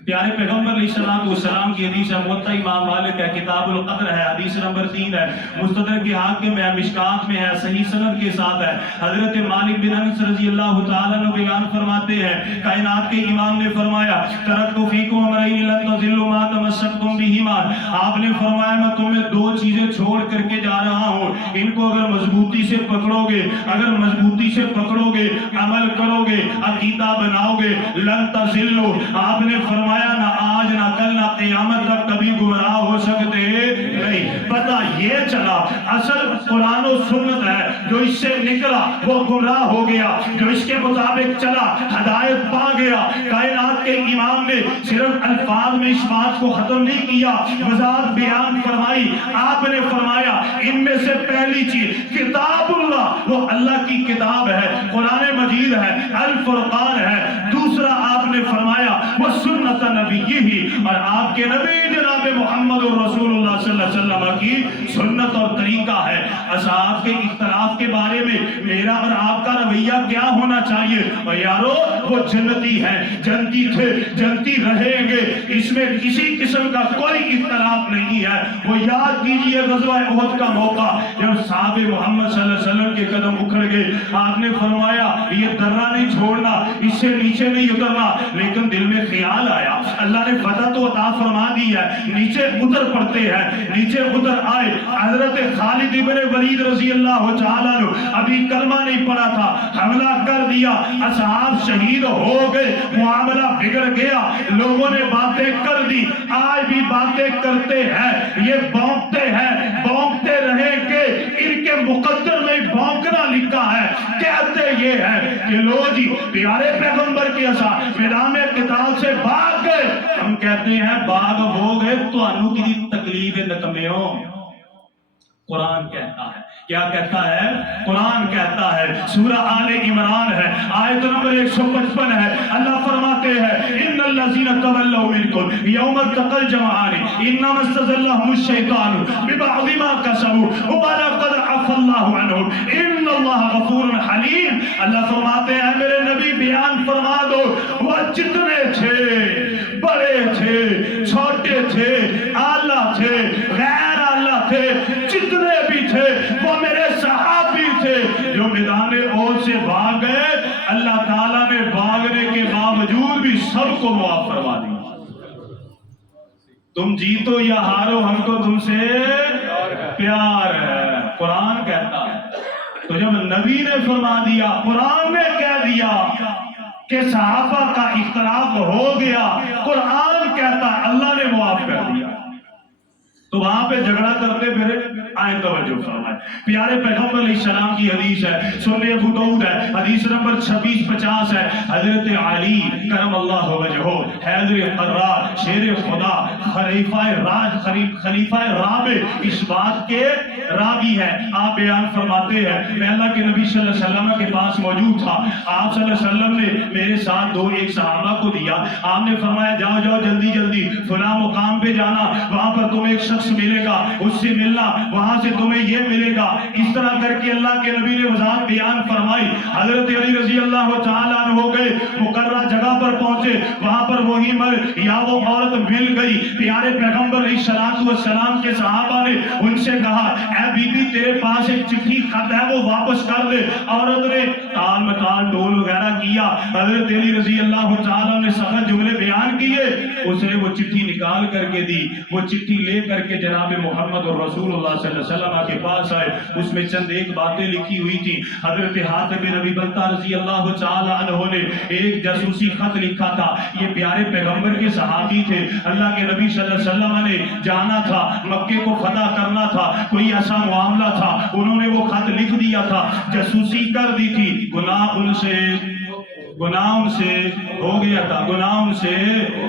پیارے پیغمبر علیہ السلام کی حدیث ہے، موطا امام مالک ہے، کتاب القدر ہے، حدیث نمبر 3 ہے، مستدرک کے حاکم میں ہے، مشکات میں ہے، صحیح سند کے ساتھ ہے. حضرت مالک بن انس رضی اللہ تعالیٰ عنہ بیان فرماتے ہیں، کائنات کے امام نے فرمایا ترکت فیکم امرین لن تضلوا ما تمسکتم بہما. آپ نے فرمایا میں تمہیں دو چیزیں چھوڑ کر کے جا رہا ہوں، ان کو اگر مضبوطی سے پکڑو گے، اگر مضبوطی سے پکڑو گے، عمل کرو گے، عقیدہ بناؤ گے، لن تضلوا. آپ نے فرمایا نہ آج نہ کل نہ قیامت تک کبھی گمراہ ہو سکتے نہیں. پتہ یہ چلا اصل قرآن و سنت ہے، جو اس سے نکلا وہ گمراہ ہو گیا، جو اس کے مطابق چلا ہدایت پا گیا. کائنات کے امام نے صرف الفاظ میں اس بات کو ختم نہیں کیا، وضاحت بیان فرمائی. آپ نے فرمایا ان میں سے پہلی چیز کتاب اللہ، وہ اللہ کی کتاب ہے، قرآن مجید ہے، الفرقان ہے. دوسرا آپ نے نے فرمایا وہ سنت نبی ہی، اور آپ کے نبی جناب محمد رسول اللہ صلی اللہ علیہ وسلم کی سنت اور طریقہ ہے۔ اصحاب کے اختلاف کے بارے میں میرا اور آپ کا رویہ کیا ہونا چاہیے؟ اور یارو وہ جنتی ہیں، جنتی تھے، جنتی رہیں گے، اس میں کسی قسم کا کوئی اختلاف نہیں ہے۔ وہ یاد کیجئے غزوہ احد کا موقع، جب صحابہ محمد صلی اللہ علیہ وسلم کے قدم اکھڑ گئے، آپ نے فرمایا یہ درہ نہیں چھوڑنا، اس سے نیچے نہیں اترنا، لیکن دل میں خیال آیا اللہ نے فتح تو عطا فرما دی ہے، نیچے اتر پڑتے ہیں۔ نیچے اتر آئے، حضرت خالد ابن ولید رضی اللہ تعالیٰ عنہ ابھی کلمہ نہیں پڑا تھا، حملہ کر دیا، اصحاب شہید ہو گئے، معاملہ بگڑ گیا، لوگوں نے باتیں کر دی، آج بھی باتیں کرتے ہیں، یہ بھونکتے ہیں، بھونکتے رہیں کہ ان کے مقدر میں بھونکنا لکھا ہے۔ کہتے یہ ہے کہ لو جی پیارے پیغمبر کے اصحاب میدان قتال سے بھاگ گئے، ہم کہتے ہیں باغ ہو گئے تو انو کی تکلیف نکمیوں۔ قرآن کہتا ہے، کیا کہتا ہے؟ قرآن کہتا ہے، سورہ آل عمران ہے، آیت نمبر 155 ہے، اللہ فرماتے ہیں ان الذین تولوا منکم یوم التقى الجمعان انما استزلهم الشیطان ببعض ما کسبوا ولقد عفا اللہ عنہم ان اللہ غفور حلیم۔ اللہ فرماتے ہیں میرے نبی بیان فرما دو، وہ جتنے تھے، بڑے تھے، چھوٹے تھے، اعلیٰ تھے، غیر اعلیٰ تھے، جتنے بھی تھے وہ میرے صحابی تھے جو میدان احد سے بھاگ گئے، اللہ تعالیٰ نے بھاگنے کے باوجود بھی سب کو معاف فرما دیا۔ تم جیتو یا ہارو ہم کو تم سے پیار ہے، قرآن کہتا ہے۔ تو جب نبی نے فرما دیا، قرآن نے کہہ دیا کہ صحابہ کا اختلاف ہو گیا، قرآن کہتا ہے اللہ نے معاف کر دیا، تو وہاں پہ جھگڑا کرتے پھرے آئیں توجہ فرمائے۔ پیارے پیغمبر علیہ السلام کی حدیث ہے، سنن ابو داؤد ہے، حدیث نمبر 2650 ہے، حضرت علی کرم اللہ وجہہ حیدر قرار شیر خدا خلیفہ رابع اس بات کے راوی ہے۔ آپ بیان فرماتے ہیں میں اللہ کے نبی صلی اللہ علیہ وسلم کے پاس موجود تھا، آپ صلی اللہ علیہ وسلم نے میرے ساتھ ایک صحابہ کو دیا، آپ نے فرمایا جاؤ جاؤ جلدی جلدی فلاں مقام پہ جانا، وہاں پر تمہیں ایک شخص ملے گا، اس سے ملنا، وہاں سے تمہیں یہ ملے گا۔ اس طرح کر کے اللہ کے نبی نے وضاحت بیان فرمائی۔ حضرت علی رضی اللہ تعالیٰ عنہ ہو گئے، مقررہ جگہ پر پہنچے، وہاں پر وہی مرد یا وہ عورت مل گئی۔ پیارے پیغمبر علیہ السلام کے صحابہ نے ان سے کہا اے بی بی تیرے پاس ایک چٹھی خط ہے وہ واپس کر دے۔ عورت نے تال متال ڈول وغیرہ کیا، حضرت علی رضی اللہ تعالیٰ نے سخت جملے بیان کیے، اس نے وہ چٹھی نکال کر کے دی، وہ چٹھی لے کر کے جناب محمد اور رسول اللہ صلی اللہ علیہ وسلم کے پاس آئے، اس میں چند ایک باتیں لکھی ہوئی تھی۔ حضرت حاتب بن ابی بلتہ رضی اللہ تعالی عنہ نے ایک جاسوسی خط لکھا تھا، یہ پیارے پیغمبر کے صحابی تھے، اللہ کے نبی صلی اللہ علیہ وسلم نے جانا تھا، مکے کو فتح کرنا تھا، کوئی ایسا معاملہ تھا، انہوں نے وہ خط لکھ دیا تھا، جاسوسی کر دی تھی، گناہ ان سے ہو گیا تھا، گناہ ان سے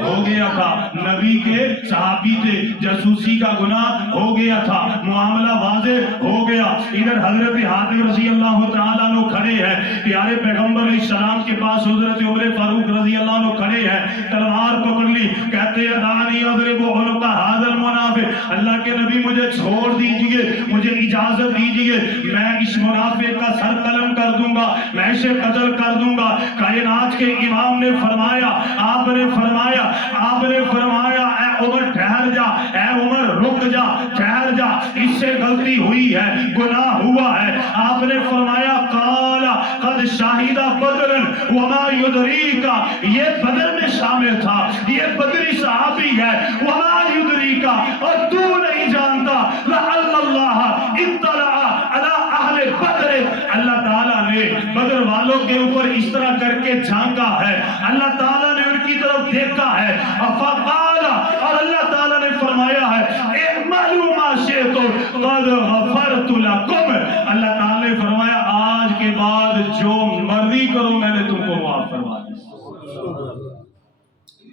ہو گیا تھا، نبی کے صحابی تھے، جاسوسی کا گناہ ہو گیا تھا، معاملہ واضح ہو گیا۔ ادھر حضرت حاتم رضی اللہ تعالیٰ عنہ کھڑے ہیں، پیارے پیغمبر علیہ السلام کے پاس حضرت عمر فاروق رضی اللہ عنہ کھڑے ہیں، تلوار پکڑ لی، کہتے ہیں دانی اضرب عنق ھذا المنافق، اللہ کے نبی مجھے چھوڑ دیجئے، مجھے اجازت دیجئے، میں اس منافق کا سر قلم کر دوں گا، میں اسے قتل کر دوں گا۔ کائنات کے امام نے فرمایا، آپ نے فرمایا اے عمر ٹھہر جا، اے عمر رک جا، ٹھہر جا، اس سے غلطی ہوئی ہے، گناہ ہوا ہے۔ آپ نے فرمایا قال قد شاہد بدر وما يدریک، یہ بدر میں شامل تھا، یہ بدری صحابی ہے، وما يدریک، اور تو نہیں جانتا، لعل اللہ اطلع علی اہل بدر، اللہ تعالیٰ نے بدر والوں کے اوپر اس طرح کر کے جھانکا ہے، اللہ تعالیٰ نے ان کی طرف دیکھا ہے، فقال، اور اللہ تعالیٰ نے فرمایا ہے اعملوا ما شئتم قد غفرت لکم، اللہ تعالیٰ نے فرمایا آج کے بعد جو مرضی کرو میں نے تم کو معاف فرما دیا۔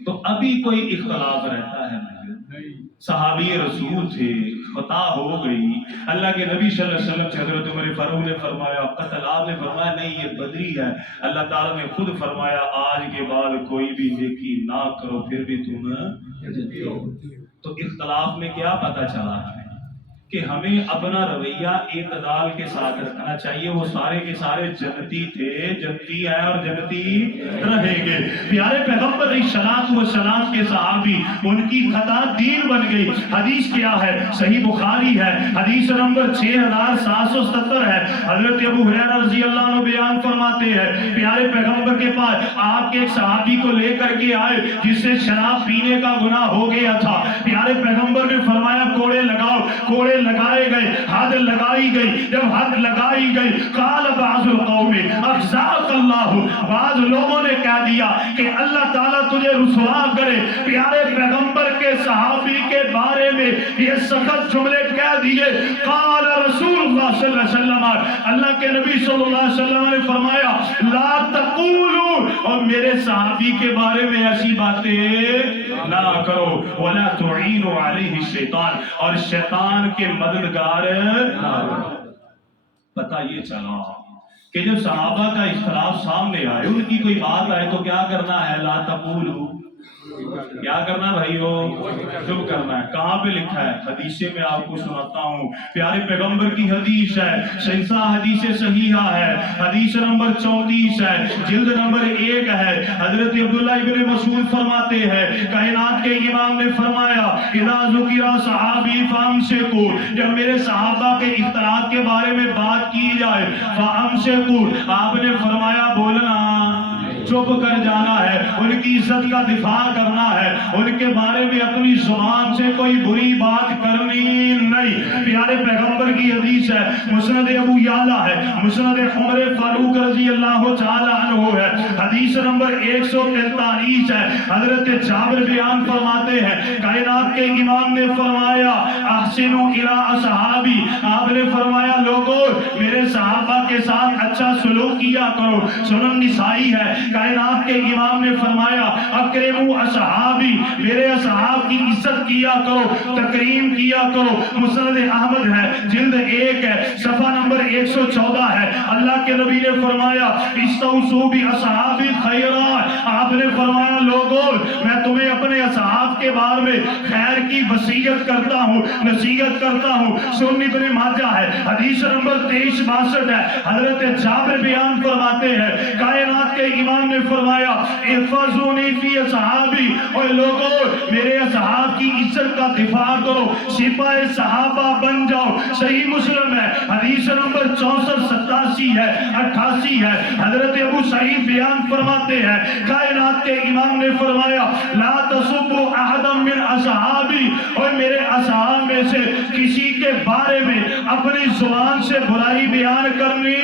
تو ابھی کوئی اختلاف رہتا ہے صحابی رسول تھے، خطا ہو گئی، اللہ کے نبی صلی اللہ علیہ وسلم سے حضرت عمر فاروق نے فرمایا قتل، آپ نے فرمایا نہیں یہ بدری ہے، اللہ تعالیٰ نے خود فرمایا آج کے بعد کوئی بھی نیکی نہ کرو پھر بھی تم جنتی ہو۔ تو اختلاف میں کیا پتہ چلا کہ ہمیں اپنا رویہ اعتدال کے ساتھ رکھنا چاہیے، وہ سارے کے سارے جنتی تھے، جنتی ہیں اور جنتی رہیں گے۔ پیارے پیغمبر علیہ الصلوۃ والسلام کے صحابی، ان کی خطا دین بن گئی۔ حدیث کیا ہے؟ صحیح بخاری ہے، حدیث نمبر 6777 ہے۔ حضرت ابو ہریرہ رضی اللہ عنہ بیان فرماتے ہیں پیارے پیغمبر کے پاس آپ کے ایک صحابی کو لے کر کے آئے جس سے شراب پینے کا گناہ ہو گیا تھا۔ پیارے پیغمبر نے فرمایا کوڑے لگاؤ، کوڑے لگائے گئے، حد لگائی گئی۔ جب حد لگائی گئی قال بعض القوم اخزاک اللہ، بعض لوگوں نے کہہ دیا کہ اللہ تعالیٰ تجھے رسوا کرے۔ پیارے پیغمبر کے صحابی کے بارے میں یہ سخت جملے کہہ دیے۔ قال رسول اللہ صلی اللہ علیہ وسلم، اللہ کے نبی صلی اللہ علیہ وسلم نے فرمایا لا تقولوا، اور میرے صحابی کے بارے میں ایسی باتیں نہ کرو، ولا تعینوا علیہ الشیطان، اور شیطان کے مددگار نہ بنو۔ پتہ یہ چلا کہ جب صحابہ کا اختلاف سامنے آئے، ان کی کوئی بات آئے تو کیا کرنا ہے؟ لا تقولوا، کیا کرنا بھائیو؟ چپ کرنا ہے۔ کہاں پہ لکھا ہے؟ حدیث میں آپ کو سناتا ہوں، پیارے پیغمبر کی حدیث ہے، صحیح حدیث صحیحہ ہے، حدیث نمبر 34 ہے، جلد نمبر 1 ہے۔ حضرت عبداللہ ابن مسعود فرماتے ہیں کائنات کے امام نے فرمایا اذا ذکر صحابی فامسکوا، جب میرے صحابہ کے اختلاف کے بارے میں بات کی جائے فامسکوا، آپ نے فرمایا بولنا، چپ کر جانا ہے، ان کی عزت کا دفاع کرنا ہے، ان کے بارے میں اپنی زبان سے کوئی بری بات کرنی نہیں۔ پیارے پیغمبر کی حدیث ہے، مسند ابو یعلا ہے، مسند عمر فاروق رضی اللہ تعالی عنہ ہے، حدیث نمبر 143 ہے۔ حضرت جابر بیان فرماتے ہیں کائنات کے امام نے فرمایا احسنوا الی اصحابی، آپ نے فرمایا لوگوں میرے صحابہ کے ساتھ اچھا سلوک کیا کرو۔ سنن نسائی ہے، کائنات کے امام نے فرمایا اکرموا اصحابی، میرے اصحاب کی عزت کیا کرو، تکریم کیا کرو۔ مسند احمد ہے، جلد 1 ہے، صفحہ نمبر 114 ہے۔ اللہ کے نبی نے فرمایا استوصوا باصحابی خیرا، آپ نے فرمایا لوگوں میں تمہیں اپنے اصحاب کے بارے میں خیر کی وصیت کرتا ہوں، نصیحت کرتا ہوں۔ سنن ابن ماجہ ہے، حدیث نمبر 2362 ہے۔ حضرت جابر بیان فرماتے ہیں کائنات کے امام نے فرمایا احفظونی فی اصحابی، اور لوگوں میرے اصحاب کی عزت کا دفاع کرو، سپاہ صحابہ بن جاؤ۔ صحیح مسلم ہے، حدیث نمبر 64 87 ہے 88 ہے۔ حضرت ابو سعید بیان فرماتے ہیں کائنات کے امام نے فرمایا لا تسبوا احدا من اصحابی، اور میرے اصحاب میں سے کسی کے بارے میں اپنی زبان سے برائی بیان کرنی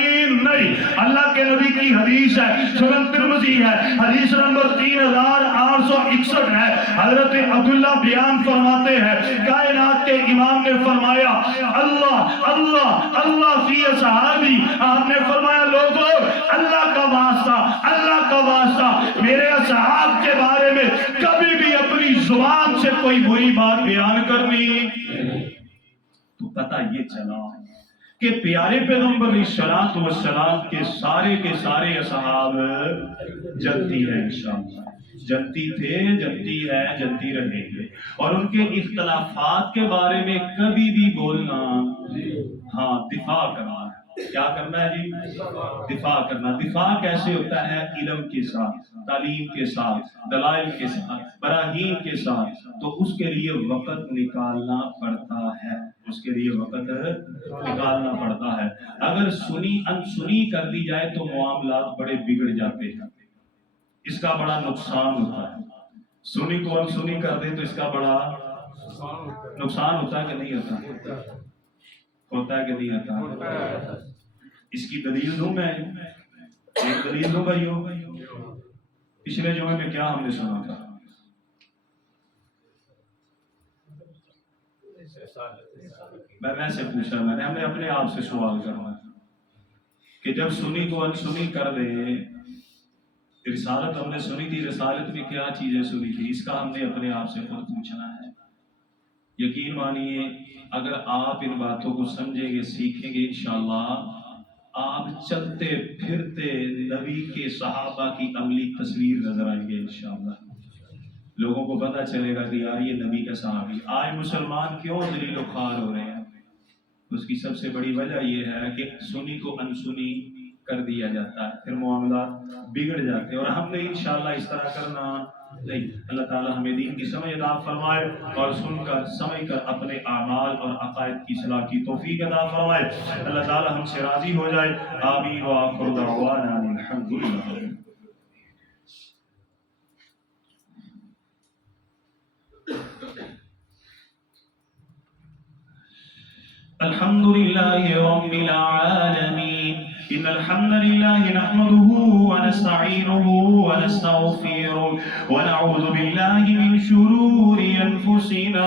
نہیں۔ اللہ کے نبی کی حدیث ہے، سنن ترمذی ہے، حدیث نمبر 3861 ہے۔ حضرت عبداللہ بیان فرماتے ہیں کائنات کے امام نے فرمایا اللہ اللہ اللہ فی اصحابی، آپ نے فرمایا لوگوں اللہ کا واسطہ، اللہ کا واسطہ میرے اصحاب کے بارے میں کبھی بھی اپنی زبان سے کوئی بری بات بیان کرنی۔ تو پتہ یہ چلا کہ پیارے پیغمبر علیہ الصلوۃ والسلام کے سارے اصحاب جنتی ہیں، انشاءاللہ جنتی تھے، جنتی ہیں، جنتی رہیں گے، اور ان کے اختلافات کے بارے میں کبھی بھی بولنا، ہاں دفاع کرنا۔ کیا کرنا ہے جی؟ دفاع کرنا۔ دفاع کیسے ہوتا ہے؟ علم کے ساتھ، تعلیم کے ساتھ، دلائل کے ساتھ، براہین کے ساتھ۔ تو اس کے لیے وقت نکالنا پڑتا ہے، اس کے لیے وقت نکالنا پڑتا ہے۔ اگر سنی انسنی کر دی جائے تو معاملات بڑے بگڑ جاتے ہیں، اس کا بڑا نقصان ہوتا ہے۔ سنی کو انسنی کر دے تو اس کا بڑا نقصان ہوتا ہے کہ نہیں ہوتا؟ ہوتا ہے کہ نہیں ہوتا؟ اس کی دلیل دوں میں، ایک دلیل دوں بھائیو۔ پچھلے جمعے میں کیا ہم نے سنا تھا؟ میں سے پوچھا، میں نے اپنے آپ سے سوال کرنا کہ جب سنی کو انسنی کر دے، رسالت ہم نے سنی تھی، رسالت میں کیا چیزیں سنی تھی، اس کا ہم نے اپنے آپ سے خود پوچھنا ہے۔ یقین مانیے اگر آپ ان باتوں کو سمجھیں گے سیکھیں گے انشاءاللہ آپ چلتے پھرتے نبی کے صحابہ کی عملی تصویر نظر آئیں گے انشاءاللہ. لوگوں کو پتہ چلے گا کہ یار یہ نبی کا صحابی. آج مسلمان کیوں ذلیل و خوار ہو رہے ہیں؟ اس کی سب سے بڑی وجہ یہ ہے کہ سنی کو انسنی کر دیا جاتا ہے، پھر معاملات بگڑ جاتے ہیں، اور ہم نے انشاءاللہ اس طرح کرنا نہیں. اللہ تعالیٰ ہمیں دین کی سمجھ عطا فرمائے اور سن کر سمجھ کر اپنے اعمال اور عقائد کی اصلاح کی توفیق عطا فرمائے. اللہ تعالیٰ ہم سے راضی ہو جائے. آمین وآخر دعوانا الحمدللہ. الحمد لله رب العالمين. إن الحمد لله نحمده ونستعينه ونستغفره ونعوذ بالله من شرور أنفسنا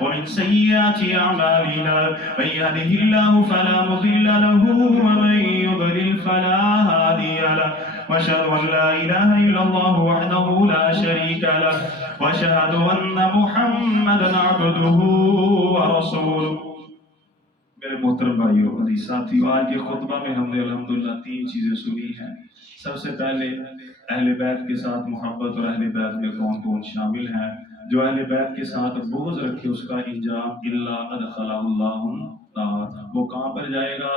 ومن سيئات أعمالنا. من يهده الله فلا مضل له ومن يضلل فلا هادي له. وأشهد أن لا إله إلا الله وحده لا شريك له وأشهد أن محمدا عبده ورسوله. میرے محترم بھائیوں عزیز ساتھیوں، آج کے خطبہ میں ہم نے الحمدللہ 3 چیزیں سنی ہیں. سب سے پہلے اہل بیت کے ساتھ محبت اور اہل بیت میں کون کون شامل ہیں. جو اہل بیت کے ساتھ بغض رکھے اس کا انجام الا ادخلہ اللہ النار. وہ کہاں پر جائے گا؟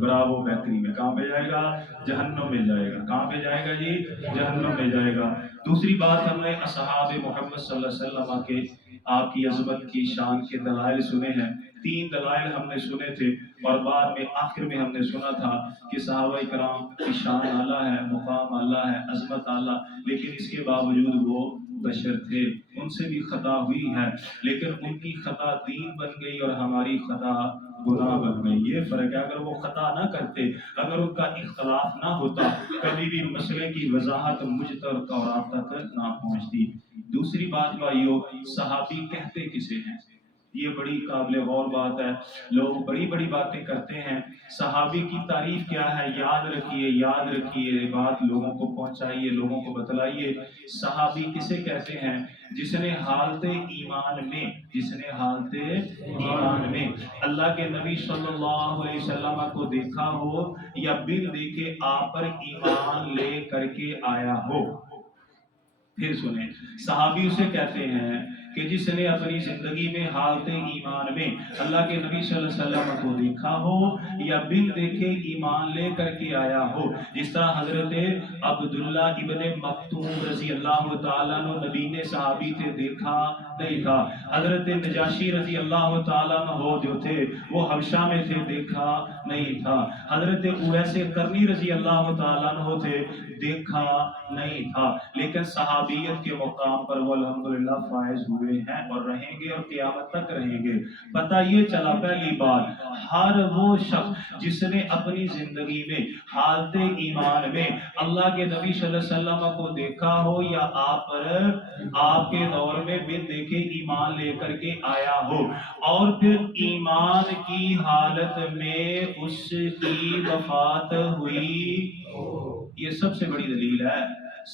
براو بہتری میں. کہاں پہ جائے گا؟ جہنم میں جائے گا. کہاں پہ جائے گا جی؟ جہنم میں جائے گا. دوسری بات ہم نے اصحاب محمد صلی اللہ علیہ وسلم کے آپ کی عظمت کی شان کے دلائل سنے ہیں. 3 دلائل ہم نے سنے تھے اور بعد میں آخر میں ہم نے سنا تھا کہ صحابہ کرام کی شان اعلیٰ ہے، مقام اعلیٰ ہے، عظمت اعلیٰ، لیکن اس کے باوجود وہ بشر تھے، ان سے بھی خطا ہوئی ہے، لیکن ان کی خطا دین بن گئی اور ہماری خطا گناہ بن گئی. یہ فرق ہے. اگر وہ خطا نہ کرتے، اگر ان کا اختلاف نہ ہوتا، کبھی بھی مسئلے کی وضاحت مجھ تک اور آپ تک نہ پہنچتی. دوسری بات بھائیو، صحابی کہتے کسے ہیں؟ یہ بڑی قابل غور بات ہے. لوگ بڑی بڑی باتیں کرتے ہیں. صحابی کی تعریف کیا ہے؟ یاد رکھیے بات لوگوں کو پہنچائیے، لوگوں کو بتلائیے. صحابی کسے کہتے ہیں؟ جس نے حالت ایمان میں اللہ کے نبی صلی اللہ علیہ وسلم کو دیکھا ہو یا بن دیکھے آپ پر ایمان لے کر کے آیا ہو. پھر سنیں، صحابی اسے کہتے ہیں کہ جس نے اپنی زندگی میں حالت ایمان میں اللہ کے نبی صلی اللہ علیہ وسلم کو دیکھا ہو یا بن دیکھے ایمان لے کر کے آیا ہو. جس طرح حضرت عبداللہ ابن مکتوم رضی اللہ تعالیٰ عنہ نبی نے صحابی تھے، دیکھا نہیں تھا. حضرت نجاشی رضی اللہ تعالیٰ عنہ جو تھے وہ حبشہ میں تھے، دیکھا نہیں تھا. حضرت اویس کرنی رضی اللہ تعالیٰ عنہ تھے، دیکھا نہیں تھا. لیکن صحابیت کے مقام پر وہ الحمدللہ فائز ہوئے ہیں اور رہیں گے اور قیامت تک رہیں گے. پتہ یہ چلا پہلی بار، ہر وہ شخص جس نے اپنی زندگی میں حالت ایمان میں اللہ کے نبی صلی اللہ علیہ وسلم کو دیکھا ہو یا آپ کے دور میں بن دیکھے ایمان لے کر کے آیا ہو اور پھر ایمان کی حالت میں اس کی وفات ہوئی، یہ سب سے بڑی دلیل ہے.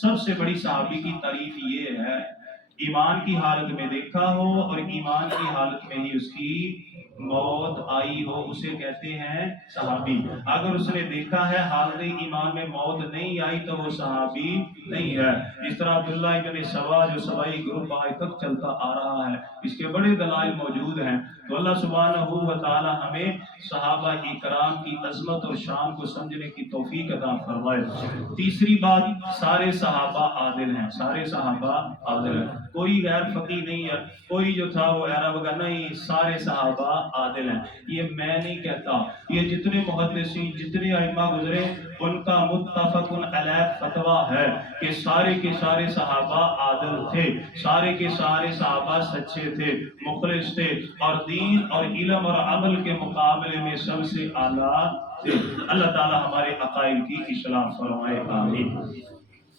سب سے بڑی صحابی کی تعریف یہ ہے، ایمان کی حالت میں دیکھا ہو اور ایمان کی حالت میں ہی اس کی موت آئی ہو، اسے کہتے ہیں صحابی. اگر اس نے دیکھا ہے حالت ایمان میں موت نہیں آئی تو وہ صحابی نہیں ہے. اس طرح عبداللہ ابن سبا جو سبائی گروپ آج تک چلتا آ رہا ہے، اس کے بڑے دلائل موجود ہیں. تو اللہ سبحانہ و تعالی ہمیں صحابہ اکرام کی عظمت اور شان کو سمجھنے کی توفیق عطا فرمائے. تیسری بات، سارے صحابہ عادل ہیں. سارے صحابہ عادل ہیں، کوئی غیر فقیہ نہیں ہے، کوئی جو تھا وہ ایرا وغیرہ نہیں. سارے صحابہ عادل ہیں. یہ میں نہیں کہتا، یہ جتنے محدثین جتنے ائمہ گزرے ان کا متفق علیہ فتویٰ ہے کہ سارے کے سارے صحابہ عادل تھے، سارے کے سارے صحابہ سچے تھے، مخلص تھے اور دین اور علم اور عمل کے مقابلے میں سب سے اعلیٰ تھے. اللہ تعالی ہمارے عقائد کی اصلاح فرمائے. آمین.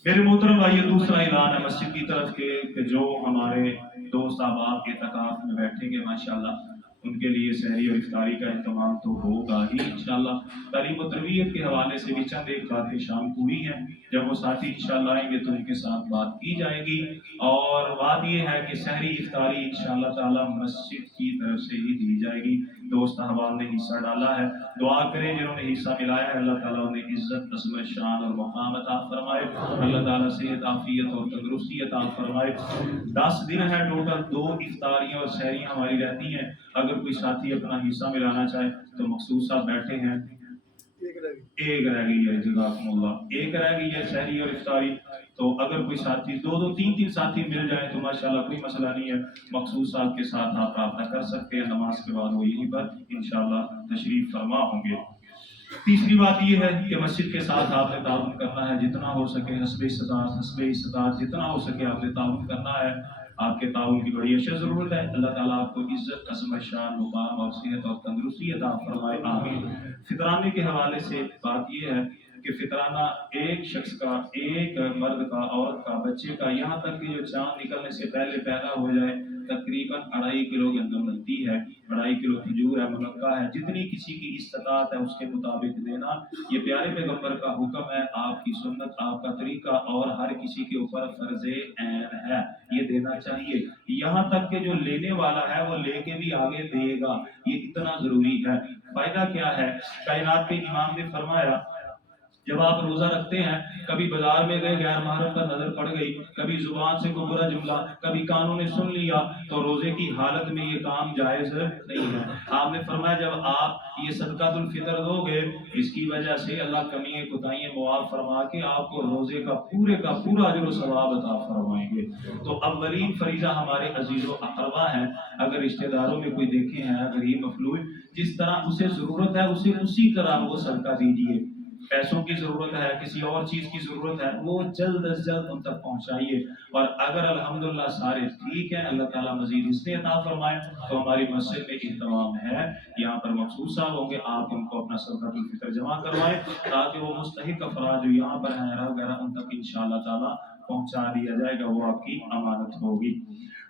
میرے محترم بھائی، دوسرا اعلان ہے مسجد کی طرف کے کہ جو ہمارے دوست احباب اعتکاف میں بیٹھیں گے ماشاءاللہ ان کے لیے سحری اور افطاری کا اہتمام تو ہوگا ہی انشاءاللہ۔ تعلیم و تربیت کے حوالے سے بھی چند ایک باتیں شام کو ہوئی ہیں، جب وہ ساتھی انشاءاللہ آئیں گے تو ان کے ساتھ بات کی جائے گی، اور بات یہ ہے کہ سحری افطاری انشاءاللہ تعالی مسجد کی طرف سے ہی دی جائے گی۔ دوست احباب نے حصہ ڈالا ہے، دعا کریں جنہوں نے حصہ ملایا ہے، اللہ تعالیٰ انہیں عزت، عظمت، شان اور مقام عطا فرمائے، اللہ تعالیٰ صحت، عافیت اور تندرستی عطا فرمائے۔ 10 دن ہے ٹوٹل، 2 افطاریاں اور سحریاں ہماری رہتی ہیں۔ اگر کوئی ساتھی اپنا حصہ ملانا چاہے تو مخصوص صاحب بیٹھے ہیں، ایک رہ گئی ہے، جزاکم اللہ، ایک رہ گئی ہے سحری اور افطاری، تو اگر کوئی ساتھی 2 3 ساتھی مل جائیں تو ماشاءاللہ کوئی مسئلہ نہیں ہے، مخصوص صاحب کے ساتھ آپ رابطہ کر سکتے ہیں، نماز کے بعد وہ یہیں پر انشاءاللہ تشریف فرما ہوں گے۔ تیسری بات یہ ہے کہ مسجد کے ساتھ آپ نے تعاون کرنا ہے، جتنا ہو سکے حسب استطاعت جتنا ہو سکے آپ نے تعاون کرنا ہے۔ آپ کے تعاون کی بڑی اشد ضرورت ہے، اللہ تعالیٰ آپ کو عزت، عظمت، شان، مقام اور صحت اور تندرستی عطا فرمائے، آمین۔ فطرانے کے حوالے سے بات یہ ہے کہ فطرانہ ایک شخص کا، ایک مرد کا، عورت کا، بچے کا، یہاں تک کہ جو چاند نکلنے سے پہلے پیدا ہو جائے، تقریباً 2.5 کلو گندم بنتی ہے، 2.5 کلو کھجور ہے، منقع ہے، جتنی کسی کی استطاعت ہے اس کے مطابق دینا، یہ پیارے پیغمبر کا حکم ہے، آپ کی سنت، آپ کا طریقہ، اور ہر کسی کے اوپر فرض عین ہے، یہ دینا چاہیے۔ یہاں تک کہ جو لینے والا ہے وہ لے کے بھی آگے دے گا، یہ اتنا ضروری ہے۔ فائدہ کیا ہے؟ کائنات کے امام نے فرمایا، جب آپ روزہ رکھتے ہیں، کبھی بازار میں گئے، غیر محرم پر نظر پڑ گئی، کبھی زبان سے کوئی برا جملہ، کبھی کانوں نے سن لیا، تو روزے کی حالت میں یہ کام جائز نہیں ہے۔ آپ نے فرمایا جب آپ یہ صدقۃ الفطر دو گے، اس کی وجہ سے اللہ کمی کوتاہیاں معاف فرما کے آپ کو روزے کا پورا اجر و ثواب عطا فرمائیں گے۔ تو اولین فریضہ ہمارے عزیز و اقربا ہیں، اگر رشتہ داروں میں کوئی دیکھے ہیں غریب مفلوج، جس طرح اسے ضرورت ہے اسے اسی طرح وہ صدقہ دیجیے۔ پیسوں کی ضرورت ہے، کسی اور چیز کی ضرورت ہے، وہ جلد از جلد ان تک پہنچائیے، اور اگر الحمدللہ سارے ٹھیک ہیں، اللہ تعالیٰ مزید اس سے عطا فرمائے، تو ہماری مسجد میں اہتمام ہے، یہاں پر مخصوص صاحب ہوں گے، آپ ان کو اپنا صدقۃ الفطر جمع کروائیں تاکہ وہ مستحق افراد جو یہاں پر ہیں وغیرہ ان تک انشاءاللہ تعالیٰ پہنچا دیا جائے گا، وہ آپ کی امانت ہوگی۔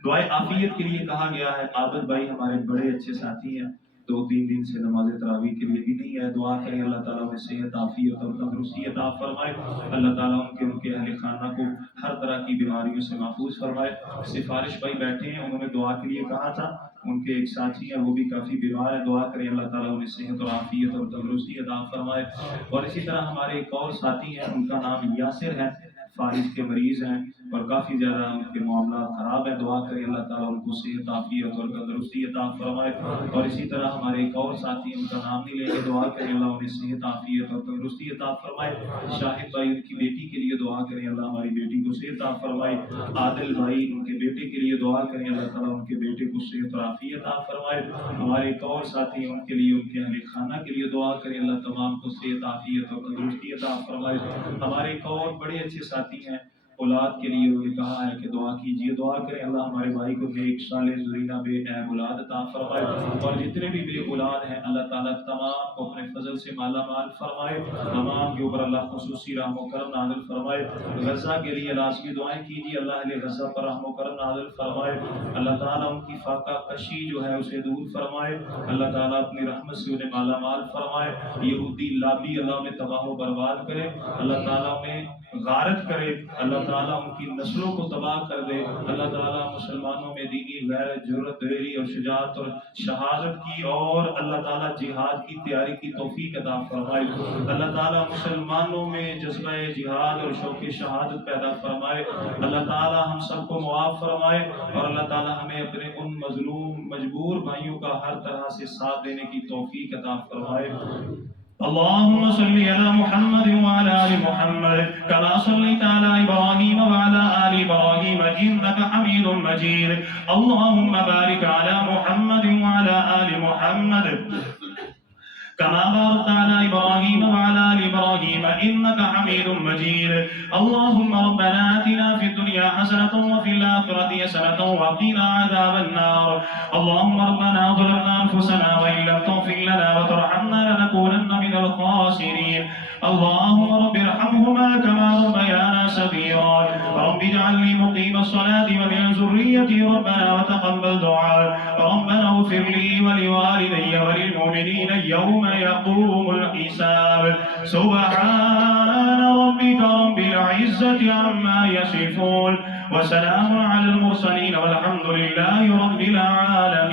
دعائے عافیت کے لیے کہا گیا ہے، عابد بھائی ہمارے بڑے اچھے ساتھی ہیں، 2 3 دن سے نماز تراویح کے لیے بھی نہیں ہے، دعا کریں اللہ تعالیٰ انہیں صحت، عافیت اور تندرستی عطا فرمائے، اللہ تعالیٰ ان کے اہل خانہ کو ہر طرح کی بیماریوں سے محفوظ فرمائے۔ سفارش بھائی بیٹھے ہیں، انہوں نے دعا کے لیے کہا تھا، ان کے ایک ساتھی ہیں وہ بھی کافی بیمار ہے، دعا کریں اللہ تعالیٰ انہیں صحت اور عافیت اور تندرستی عطا فرمائے۔ اور اسی طرح ہمارے ایک اور ساتھی ہیں، ان کا نام یاسر ہے، فالج کے مریض ہیں اور کافی زیادہ ان کے معاملات خراب ہیں، دعا کریں اللہ تعالیٰ ان کو صحت، عافیت اور تندرستی عطا فرمائے۔ اور اسی طرح ہمارے ایک اور ساتھی ہیں، ان کا نام نہیں لیں گے، دعا کریں اللہ انہیں صحت، عافیت اور تندرستی عطا فرمائے۔ شاہد بھائی ان کی بیٹی کے لیے دعا کریں اللہ ہماری بیٹی کو صحت عطا فرمائے۔ عادل بھائی ان کے بیٹے کے لیے دعا کریں اللہ تعالیٰ ان کے بیٹے کو صحت اور عافیت عطا فرمائے۔ ہمارے ایک اور ساتھی ہیں، ان کے لیے، ان کے اہل خانہ کے لیے دعا کریں اللہ تمام کو صحت، عافیت اور تندرستی عطا فرمائے۔ ہمارے ایک اور بڑے اچھے ساتھی ہیں، اولاد کے لیے انہوں نے کہا ہے کہ دعا کیجیے، دعا کریں اللہ ہمارے بھائی کو نیک صالح زرینہ بے عیب اولاد عطا فرمائے، اور جتنے بھی بے اولاد ہیں اللہ تعالیٰ تمام کو اپنے فضل سے مالا مال فرمائے، تمام کے اوپر اللہ خصوصی رحم و کرم نازل فرمائے۔ غزہ کے لیے لازمی دعائیں کیجیے، اللہ اہل غزہ پر رحم و کرم نازل فرمائے، اللہ تعالیٰ ان کی فاقہ کشی جو ہے اسے دور فرمائے، اللہ تعالیٰ اپنی رحمت سے انہیں مالا مال فرمائے۔ یہودی لابی اللہ انہیں تباہ و برباد کرے، اللہ تعالیٰ انہیں غارت کرے، اللہ تعالیٰ ان کی نسلوں کو تباہ کر دے، اللہ تعالیٰ مسلمانوں میں دینی غیرت، جرأت، دلیری اور شجاعت اور شہادت کی اور اللہ تعالیٰ جہاد کی تیاری کی توفیق عطا فرمائے، اللہ تعالیٰ مسلمانوں میں جذبہ جہاد اور شوق شہادت پیدا فرمائے، اللہ تعالیٰ ہم سب کو معاف فرمائے، اور اللہ تعالیٰ ہمیں اپنے ان مظلوم مجبور بھائیوں کا ہر طرح سے ساتھ دینے کی توفیق عطا فرمائے۔ اللهم صل على محمد وعلى آل محمد كما صليت على إبراهيم وعلى آل إبراهيم إنك حميد مجيد اللهم بارك على محمد وعلى آل محمد كما باركت على إبراهيم وعلى آل إبراهيم إنك حميد مجيد اللهم ربنا آتنا في الدنيا حسنة وفي الآخرة حسنة وقنا عذاب النار اللهم ربنا ظلمنا أنفسنا وإن لم تغفر لنا وترحمنا لنكونن من الخاسرين اللهم رب ارحمهما كما ربيانا صغيرا رب اجعلني مقيم الصلاة ومن ذريتي ربنا وتقبل دعاء ربنا اغفر لي ولوالدي وللمؤمنين يوم يقوم الحساب سبحان ربك رب العزة عما يصفون وسلام على المرسلين والحمد لله رب العالمين.